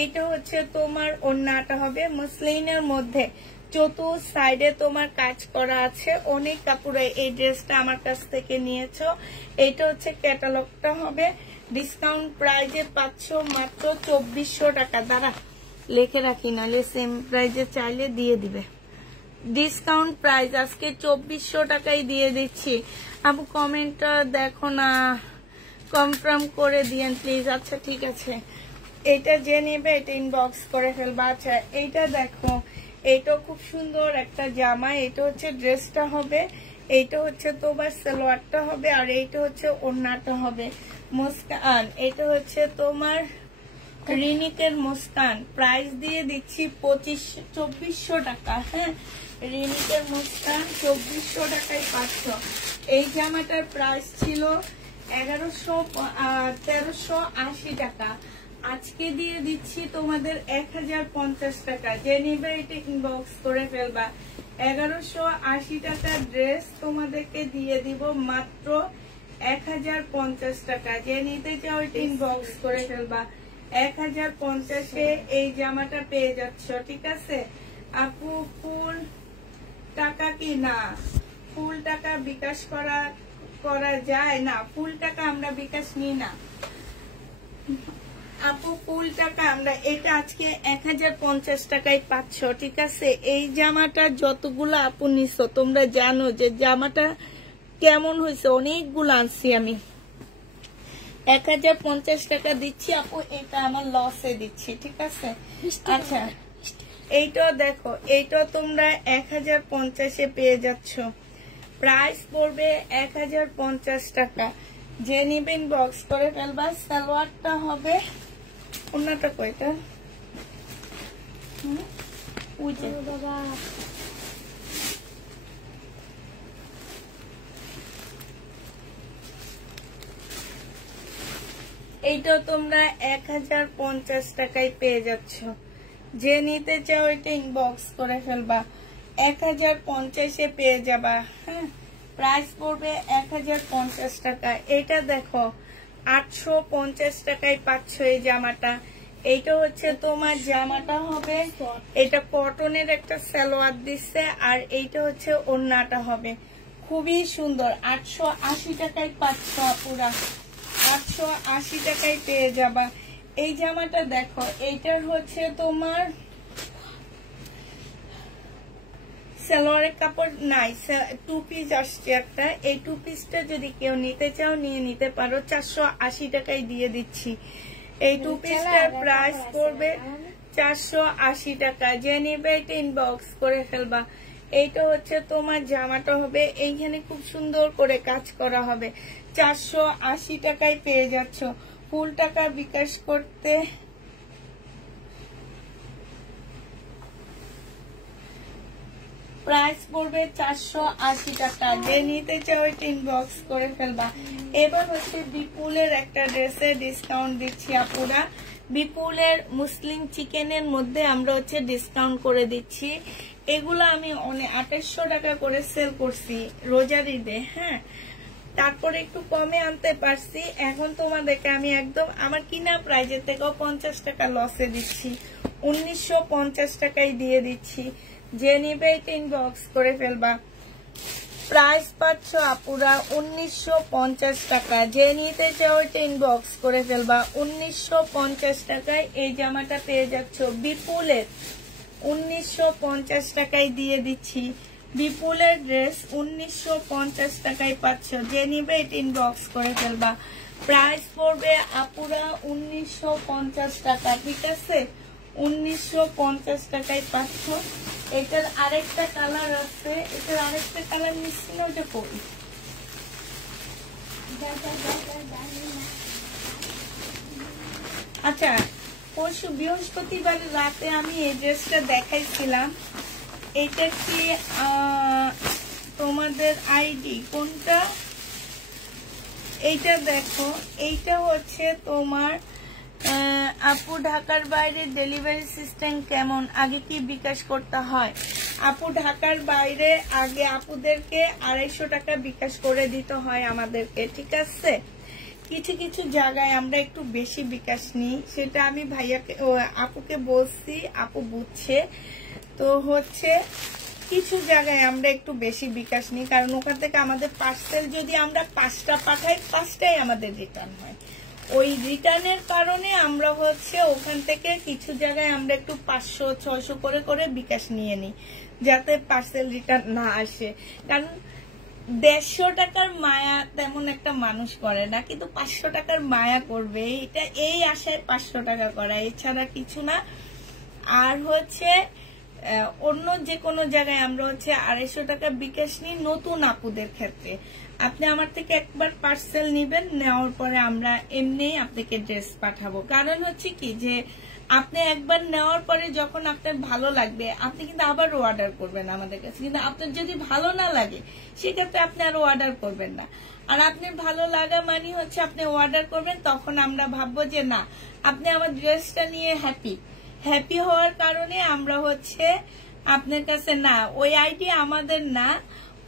এইটা হচ্ছে তোমার ওড়নাটা হবে মসলিনের মধ্যে, চতুর্থ সাইডে তোমার কাজ করা আছে। অনেক কাপড়ে এই ড্রেসটা আমার কাছ থেকে নিয়েছো। এইটা হচ্ছে ক্যাটালগটা হবে। ডিসকাউন্ট প্রাইজে পাচ্ছ মাত্র 2400 টাকা। দাঁড়া লিখে রাখি, নাহলে সেম প্রাইজে চাইলে দিয়ে দিবে। ডিসকাউন্ট প্রাইস আজকে 2400 টাকায় দিয়ে দিচ্ছি। আপু কমেন্টটা দেখো না, কনফার্ম করে দিয়েন প্লিজ। আচ্ছা ঠিক আছে, এটা যে নেবে এটা ইনবক্স করে ফেলবা। আচ্ছা এইটা দেখো, এইটা খুব সুন্দর একটা জামা। এটা হচ্ছে ড্রেসটা হবে, এইটা হচ্ছে তোমার সালোয়ারটা হবে, আর এইটা হচ্ছে ওড়নাটা হবে। মুস্কান এটা হচ্ছে তোমার রিনিকের মুস্কান। প্রাইস দিয়ে দিচ্ছি 2400 টাকা। হ্যাঁ রিনিকের মুস্কান 2400 টাকায় পাচ্ছ। এই জামাটার প্রাইস ছিল 1380 টাকা, আজকে দিয়ে দিচ্ছি তোমাদের 1050 টাকা। যে নিবে এটা ইনবক্স করে ফেলবা। 1180 টাকার ড্রেস তোমাদেরকে দিয়ে দিব মাত্র 1050 টাকা। যে নিতে চাও এটা ইনবক্স করে ফেলবা। 1050-এ এই জামাটা পেয়ে যাচ্ছ। ঠিক আছে আপু, ফুল টাকা কি না, ফুল টাকা বিকাশ করা যায় না। ফুল টাকা আমরা বিকাশ নিই না আপু, ফুল টাকা আমরা এটা আজকে 1050 টাকায় পাচ্ছ। ঠিক আছে এই জামাটা যতগুলো আপু নিছো তোমরা জানো যে জামাটা কেমন হয়েছে, অনেকগুলো আনছি আমি। 1050 টাকা দিচ্ছি আপু, এটা আমার লসে দিচ্ছি। ঠিক আছে আচ্ছা এইটা দেখো, এইটা তোমরা 1050-এ পেয়ে যাচ্ছ। প্রাইস পড়বে 1050 টাকা। যে নিবেন বক্স করে ফেলবা। সালোয়ারটা হবে, ওড়নাটা কয়টা বাবা এইটা তোমরা 1050 টাকায় পেয়ে যাচ্ছ। যে নিতে চাও এটা ইনবক্স করে ফেলবা, 1050-এ পেয়ে যাবা। হ্যাঁ, প্রাইস পড়বে 1050 টাকা। এটা দেখো 850 টাকায় পাচ্ছ এই জামাটা। এইটা হচ্ছে তোমার জামাটা হবে, এটা কটনের একটা সালোয়ার দিচ্ছে, আর এইটা হচ্ছে ওড়নাটা হবে। খুবই সুন্দর, 880 টাকায় পাচ্ছ আপুরা, 880 টাকায় পেয়ে যাবা এই জামাটা। দেখো এইটার হচ্ছে তোমার সালোয়ারের কাপড় নাই, 2 পিস আসছে একটা। এই 2 পিসটা যদি কেউ নিতে চাও নিয়ে নিতে পারো, 480 টাকায় দিয়ে দিচ্ছি। এই 2 পিসটার প্রাইস পড়বে 480 টাকা। যে নিবে এটা ইনবক্স করে ফেলবা। এইটা হচ্ছে তোমার জামাটা হবে, এইখানে খুব সুন্দর করে কাজ করা হবে। 480 টাকায় পেয়ে যাচ্ছ। ফুল টাকা বিকাশ করতে প্রাইস পড়বে 480 টাকা। যে নিতে চাও এটা ইনবক্স করে ফেলবা। এবার হচ্ছে বিপুলের একটা ড্রেসে ডিসকাউন্ট দিচ্ছি আপুরা। বিপুলের মুসলিম চিকেনের মধ্যে আমরা হচ্ছে ডিসকাউন্ট করে দিচ্ছি। এগুলো আমি 2800 টাকা করে সেল করছি রোজার ঈদে। হ্যাঁ, তারপরে একটু কমে আনতে পারছি। এখন তোমাদেরকে আমি একদম আমার কিনা প্রাইজের থেকেও 50 টাকা লসে দিচ্ছি, 1950 টাকায় দিয়ে দিচ্ছি। যে নিবে এটা ইনবক্স করে ফেলবা। প্রাইস পাচ্ছ আপুরা 1950 টাকা। যে নিতে চাও এটা ইনবক্স করে ফেলবা। 1950 টাকায় এই জামাটা পেয়ে যাচ্ছ। বিপুলের 1950 টাকায় দিয়ে দিচ্ছি। বিপুলের ড্রেস 1950 টাকায় পাচ্ছ। যে নিবে এটা ইনবক্স করে ফেলবা। প্রাইস পড়বে আপুরা 1950 টাকা। ঠিক আছে, 1950 টাকায় পাচ্ছ। এটার আরেকটা কালার আছে, এটার আরেকটা কালার মিশছে না, ওটা কই? আচ্ছা, পরশু বৃহস্পতিবার রাতে আমি এই ড্রেসটা দেখাইছিলাম। এটা কি তোমাদের আইডি কোনটা? এইটা দেখো, এইটা হচ্ছে তোমার আপু ঢাকার বাইরে ডেলিভারি সিস্টেম কেমন? আগে কি বিকাশ করতে হয়? আপু ঢাকার বাইরে আগে আপুদেরকে 250 টাকা বিকাশ করে দিতে হয় আমাদেরকে। ঠিক আছে, কিছু কিছু জায়গায় আমরা একটু বেশি বিকাশ নিই, সেটা আমি ভাইয়াকে আপুকে বলছি, আপু বুঝছে। তো হচ্ছে কিছু জায়গায় আমরা একটু বেশি বিকাশ নিই, কারণ ওখান থেকে আমাদের পার্সেল যদি আমরা 5টা পাঠাই, 5টাই আমাদের রিটার্ন হয়। ওই রিটার্নের কারণে আমরা হচ্ছে ওখান থেকে কিছু জায়গায় আমরা একটু 500-600 করে করে বিকাশ নিয়ে নিই, যাতে পার্সেল রিটার্ন না আসে। কারণ 150 টাকার মায়া তেমন একটা মানুষ করে না, কিন্তু 500 টাকার মায়া করবে, এটা এই আশায় 500 টাকা করা, এছাড়া কিছু না। আর হচ্ছে অন্য যে কোনো জায়গায় আমরা হচ্ছে 250 টাকা বিকাশ নিই নতুন আপুদের ক্ষেত্রে। আপনি আমার থেকে একবার পার্সেল নিবেন, নেওয়ার পরে আমরা এমনি আপনাকে ড্রেস পাঠাবো। কারণ হচ্ছে কি যে আপনি একবার নেওয়ার পরে যখন আপনার ভালো লাগবে, আপনি কিন্তু আবার অর্ডার করবেন আমাদের কাছে। কিন্তু আপনার যদি ভালো না লাগে, সেক্ষেত্রে আপনি আরো অর্ডার করবেন না। আর আপনার ভালো লাগা মানে হচ্ছে আপনি অর্ডার করবেন, তখন আমরা ভাববো যে না, আপনি আমার ড্রেসটা নিয়ে হ্যাপি হওয়ার কারণে আমরা হচ্ছে আপনার কাছে না, ওই আইডি আমাদের না,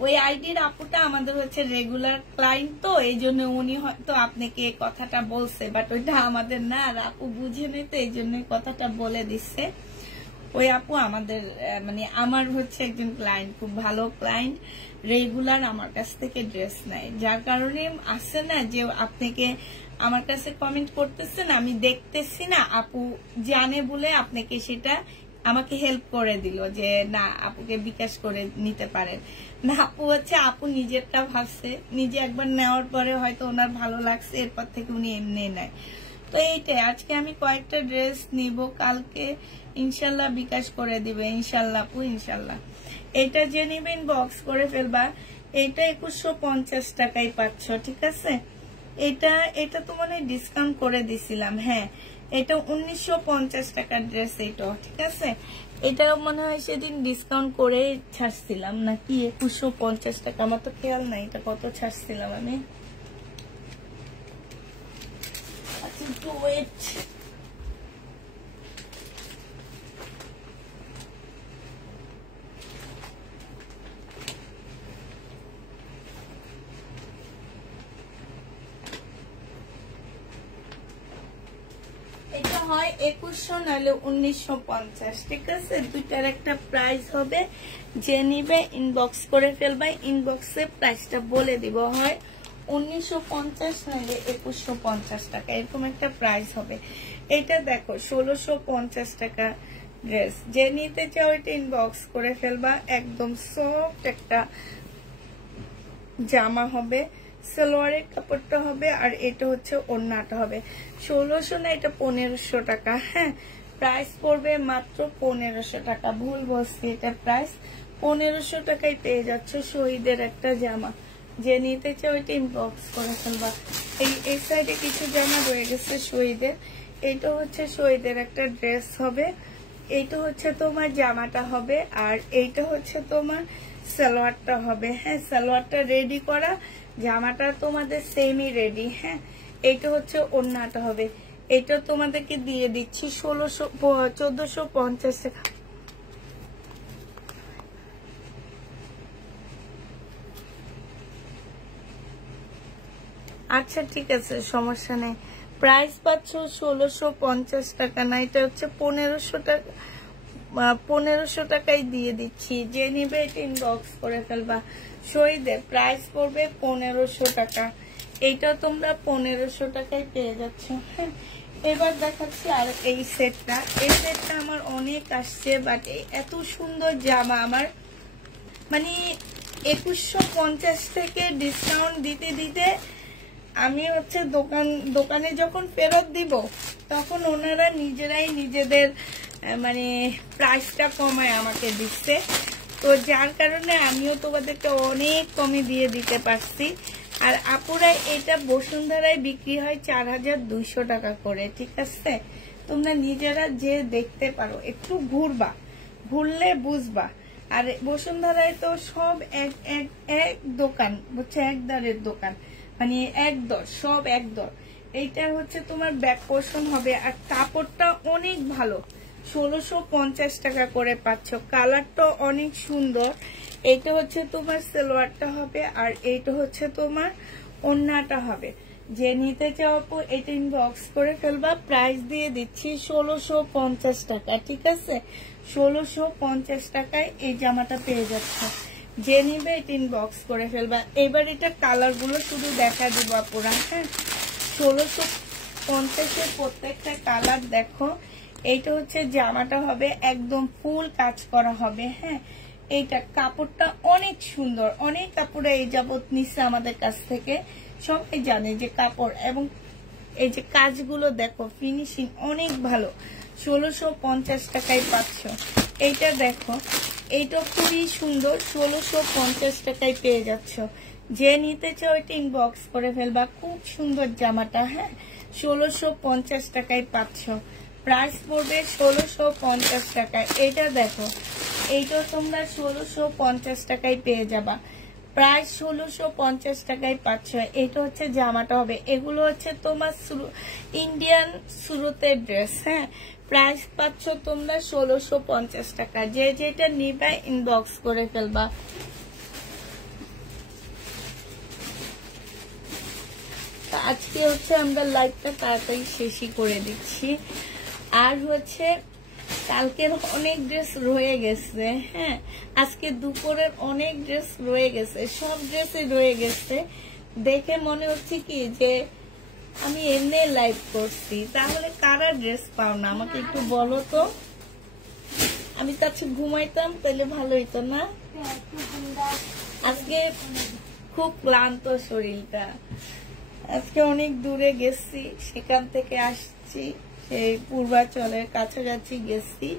ওই আইডির আপুটা আমাদের হচ্ছে রেগুলার ক্লায়েন্ট, তো এই জন্য উনি হয়তো আপনাকে কথাটা বলছে, বাট ওইটা আমাদের না। আর আপু বুঝে নেই, তো এই জন্য কথাটা বলে দিচ্ছে। ওই আপু আমাদের মানে আমার হচ্ছে একজন ক্লায়েন্ট, খুব ভালো ক্লায়েন্ট, রেগুলার আমার কাছ থেকে ড্রেস নেয়, যার কারণে আসছে না যে আপনাকে আমার কাছে কমেন্ট করতেছেন, আমি দেখতেছি না, আপু জানে বলে আপনাকে সেটা আমাকে হেল্প করে দিল যে না, আপুকে বিকাশ করে নিতে পারেন না। আপু হচ্ছে আপু নিজেরটা ভাবছে, নিজে একবার নেওয়ার পরে হয়তো ওনার ভালো লাগছে, এরপর থেকে উনি এমনি নেয়। তো এইটাই, আজকে আমি কয়েকটা ড্রেস নিব, কালকে ইনশাল্লাহ বিকাশ করে দিবে, ইনশাল্লাহ আপু, ইনশাল্লাহ। এটা যে নিবেন বক্স করে ফেলবা। এটা 2150 টাকায় পাচ্ছ। ঠিক আছে, এটা তো মনে হয় ডিসকাউন্ট করে দিছিলাম। হ্যাঁ, এটা 1950 টাকার ড্রেস। এটা ঠিক আছে, এটা মনে হয় সেদিন ডিসকাউন্ট করে ছাড়ছিলাম নাকি 2150 টাকা, আমার তো খেয়াল নাই এটা কত ছাড়ছিলাম আমি। আচ্ছা একটু ওয়েট। এটা হয় 2100 নাহলে 1950, ঠিক আছে? দুইটার একটা প্রাইস হবে, যে নিবে ইনবক্স করে ফেলবে, ইনবক্সে প্রাইসটা বলে দিব। হয় 1950 নাহলে 2150 টাকা, এরকম একটা প্রাইস হবে। এটা দেখো 1650 টাকা ড্রেস, যে নিতে চাও এটা ইনবক্স করে ফেলবা। একদম সফট একটা জামা হবে, সালোয়ারের কাপড়টা হবে, আর এটা হচ্ছে ওড়নাটা হবে। 1600 না, এটা 1500 টাকা। হ্যাঁ, প্রাইস পড়বে মাত্র 1500 টাকা। ভুল বলছি, এটা প্রাইস 1500 টাকায় পেয়ে যাচ্ছে শহীদের একটা জামা। যে নিতে চাও এটা ইনবক্স করে ফেলবা। এই সাইডে কিছু জামা রয়ে গেছে শহীদের। এইটা হচ্ছে শহীদের একটা ড্রেস হবে, এইটা হচ্ছে তোমার জামাটা হবে, আর এইটা হচ্ছে তোমার সালোয়ারটা হবে। হ্যাঁ, সালোয়ারটা রেডি করা, জামাটা তোমাদের সেমই রেডি। হ্যাঁ, এইটা হচ্ছে ওড়নাটা হবে। এটা তোমাদেরকে দিয়ে দিচ্ছি 1450 টাকা। আচ্ছা ঠিক আছে, সমস্যা নেই। প্রাইস পাচ্ছ 1650 টাকা না, এটা হচ্ছে 1500 টাকা। 1500 টাকায় দিয়ে দিচ্ছি, যে নিবে এটা ইনবক্স করে ফেলবা। শহীদের প্রাইস পড়বে 1500 টাকা। এইটা তোমরা 1500 টাকায় পেয়ে যাচ্ছ। হ্যাঁ, এবার দেখাচ্ছি আর এই সেটটা। এই সেটটা আমার অনেক আসছে, বাট এত সুন্দর জামা আমার মানে 2150 থেকে ডিসকাউন্ট দিতে দিতে আমি হচ্ছে দোকানে যখন ফেরত দিব, তখন ওনারা নিজেরাই নিজেদের মানে প্রাইসটা কমায় আমাকে দিচ্ছে। তো যার কারণে আমিও তোমাদেরকে অনেক কমে দিয়ে দিতে পারছি। আর আপুরা এটা বসুন্ধরায় বিক্রি হয় 4200 টাকা করে, ঠিক আছে? তোমরা নিজেরা যে দেখতে পারো, একটু ঘুরবা, ঘুরলে বুঝবা। আর বসুন্ধরায় তো সব এক দোকান, বুঝছো, এক দরের দোকান, মানে এক দর, সব এক দর। এইটা হচ্ছে তোমার ব্যাক পোর্শন হবে, আর কাপড়টা অনেক ভালো। 1650 টাকা করে পাচ্ছ। কালারটা অনেক সুন্দর। এইটা হচ্ছে তোমার সালোয়ারটা হবে, আর এইটা হচ্ছে তোমার ওড়নাটা হবে। যে নিতে চাও আপু এটা ইনবক্স করে ফেলবা। প্রাইস দিয়ে দিচ্ছি 1650 টাকা, ঠিক আছে? 1650 টাকায় এই জামাটা পেয়ে যাচ্ছে। যে নিবে এটা ইনবক্স করে ফেলবা। এবার এটা কালার গুলো শুধু দেখা দিব আপুরা। হ্যাঁ, 1650 প্রত্যেকটা কালার দেখো। এইটা হচ্ছে জামাটা হবে, একদম ফুল কাজ করা হবে। হ্যাঁ, এইটা কাপড়টা অনেক সুন্দর। অনেক কাপড়ে এই যাবত নিচ্ছে আমাদের কাছ থেকে, সবাই জানে যে কাপড় এবং এই যে কাজগুলো দেখো, ফিনিশিং অনেক ভালো। 1650 টাকায় পাচ্ছ। এইটা দেখো, এইটা খুবই সুন্দর। 1650 টাকায় পেয়ে যাচ্ছ। যে নিতে চাও এটা ইনবক্স করে ফেলবা। খুব সুন্দর জামাটা। হ্যাঁ, 1650 টাকায় পাচ্ছ। প্রাইস পড়বে 1650 টাকায়। এটা দেখো, এইটা তোমরা 1650 টাকায় পেয়ে যাবা। প্রায় 1650 টাকায় পাচ্ছ। এটা হচ্ছে জামাটা হবে। এগুলো হচ্ছে তোমার ইন্ডিয়ান সুরতের ড্রেস। হ্যাঁ, প্রাইস পাচ্ছ তোমরা 1650 টাকা। যে যেটা নিবে ইনবক্স করে ফেলবা। আজকে হচ্ছে আমরা লাইভটা তাড়াতাড়ি শেষই করে দিচ্ছি। আর হচ্ছে কালকের অনেক ড্রেস রয়ে গেছে। হ্যাঁ, আজকে দুপুরের অনেক ড্রেস রয়ে গেছে, সব ড্রেসই রয়ে গেছে। দেখে মনে হচ্ছে কি যে আমি এমনি লাইভ করছি। তাহলে কারা ড্রেস পাও না আমাকে একটু বলো তো। আমি তাতে ঘুমাইতাম, তাহলে ভালো হইতো না? আজকে খুব ক্লান্ত শরীরটা। আজকে অনেক দূরে গেছি, সেখান থেকে আসছি। সেই পূর্বাচলের কাছাকাছি গেছি,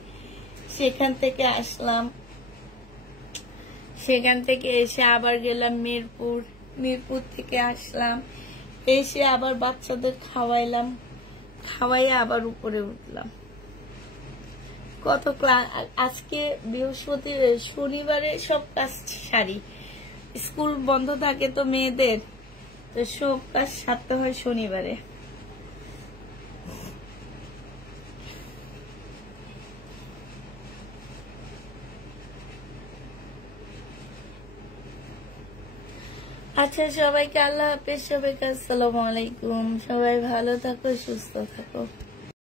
সেখান থেকে আসলাম। সেখান থেকে এসে আবার গেলাম মিরপুর। মিরপুর থেকে আসলাম, এসে আবার বাচ্চাদের খাওয়াইলাম, খাওয়াইয়া আবার উপরে উঠলাম। কত আজকে শনিবারে সব কাজ সারি। স্কুল বন্ধ থাকে তো মেয়েদের, তো সব কাজ সারতে হয় শনিবারে। আচ্ছা, সবাইকে আল্লাহ হাফেজ, সবাইকে আসসালামু আলাইকুম। সবাই ভালো থাকো, সুস্থ থাকো।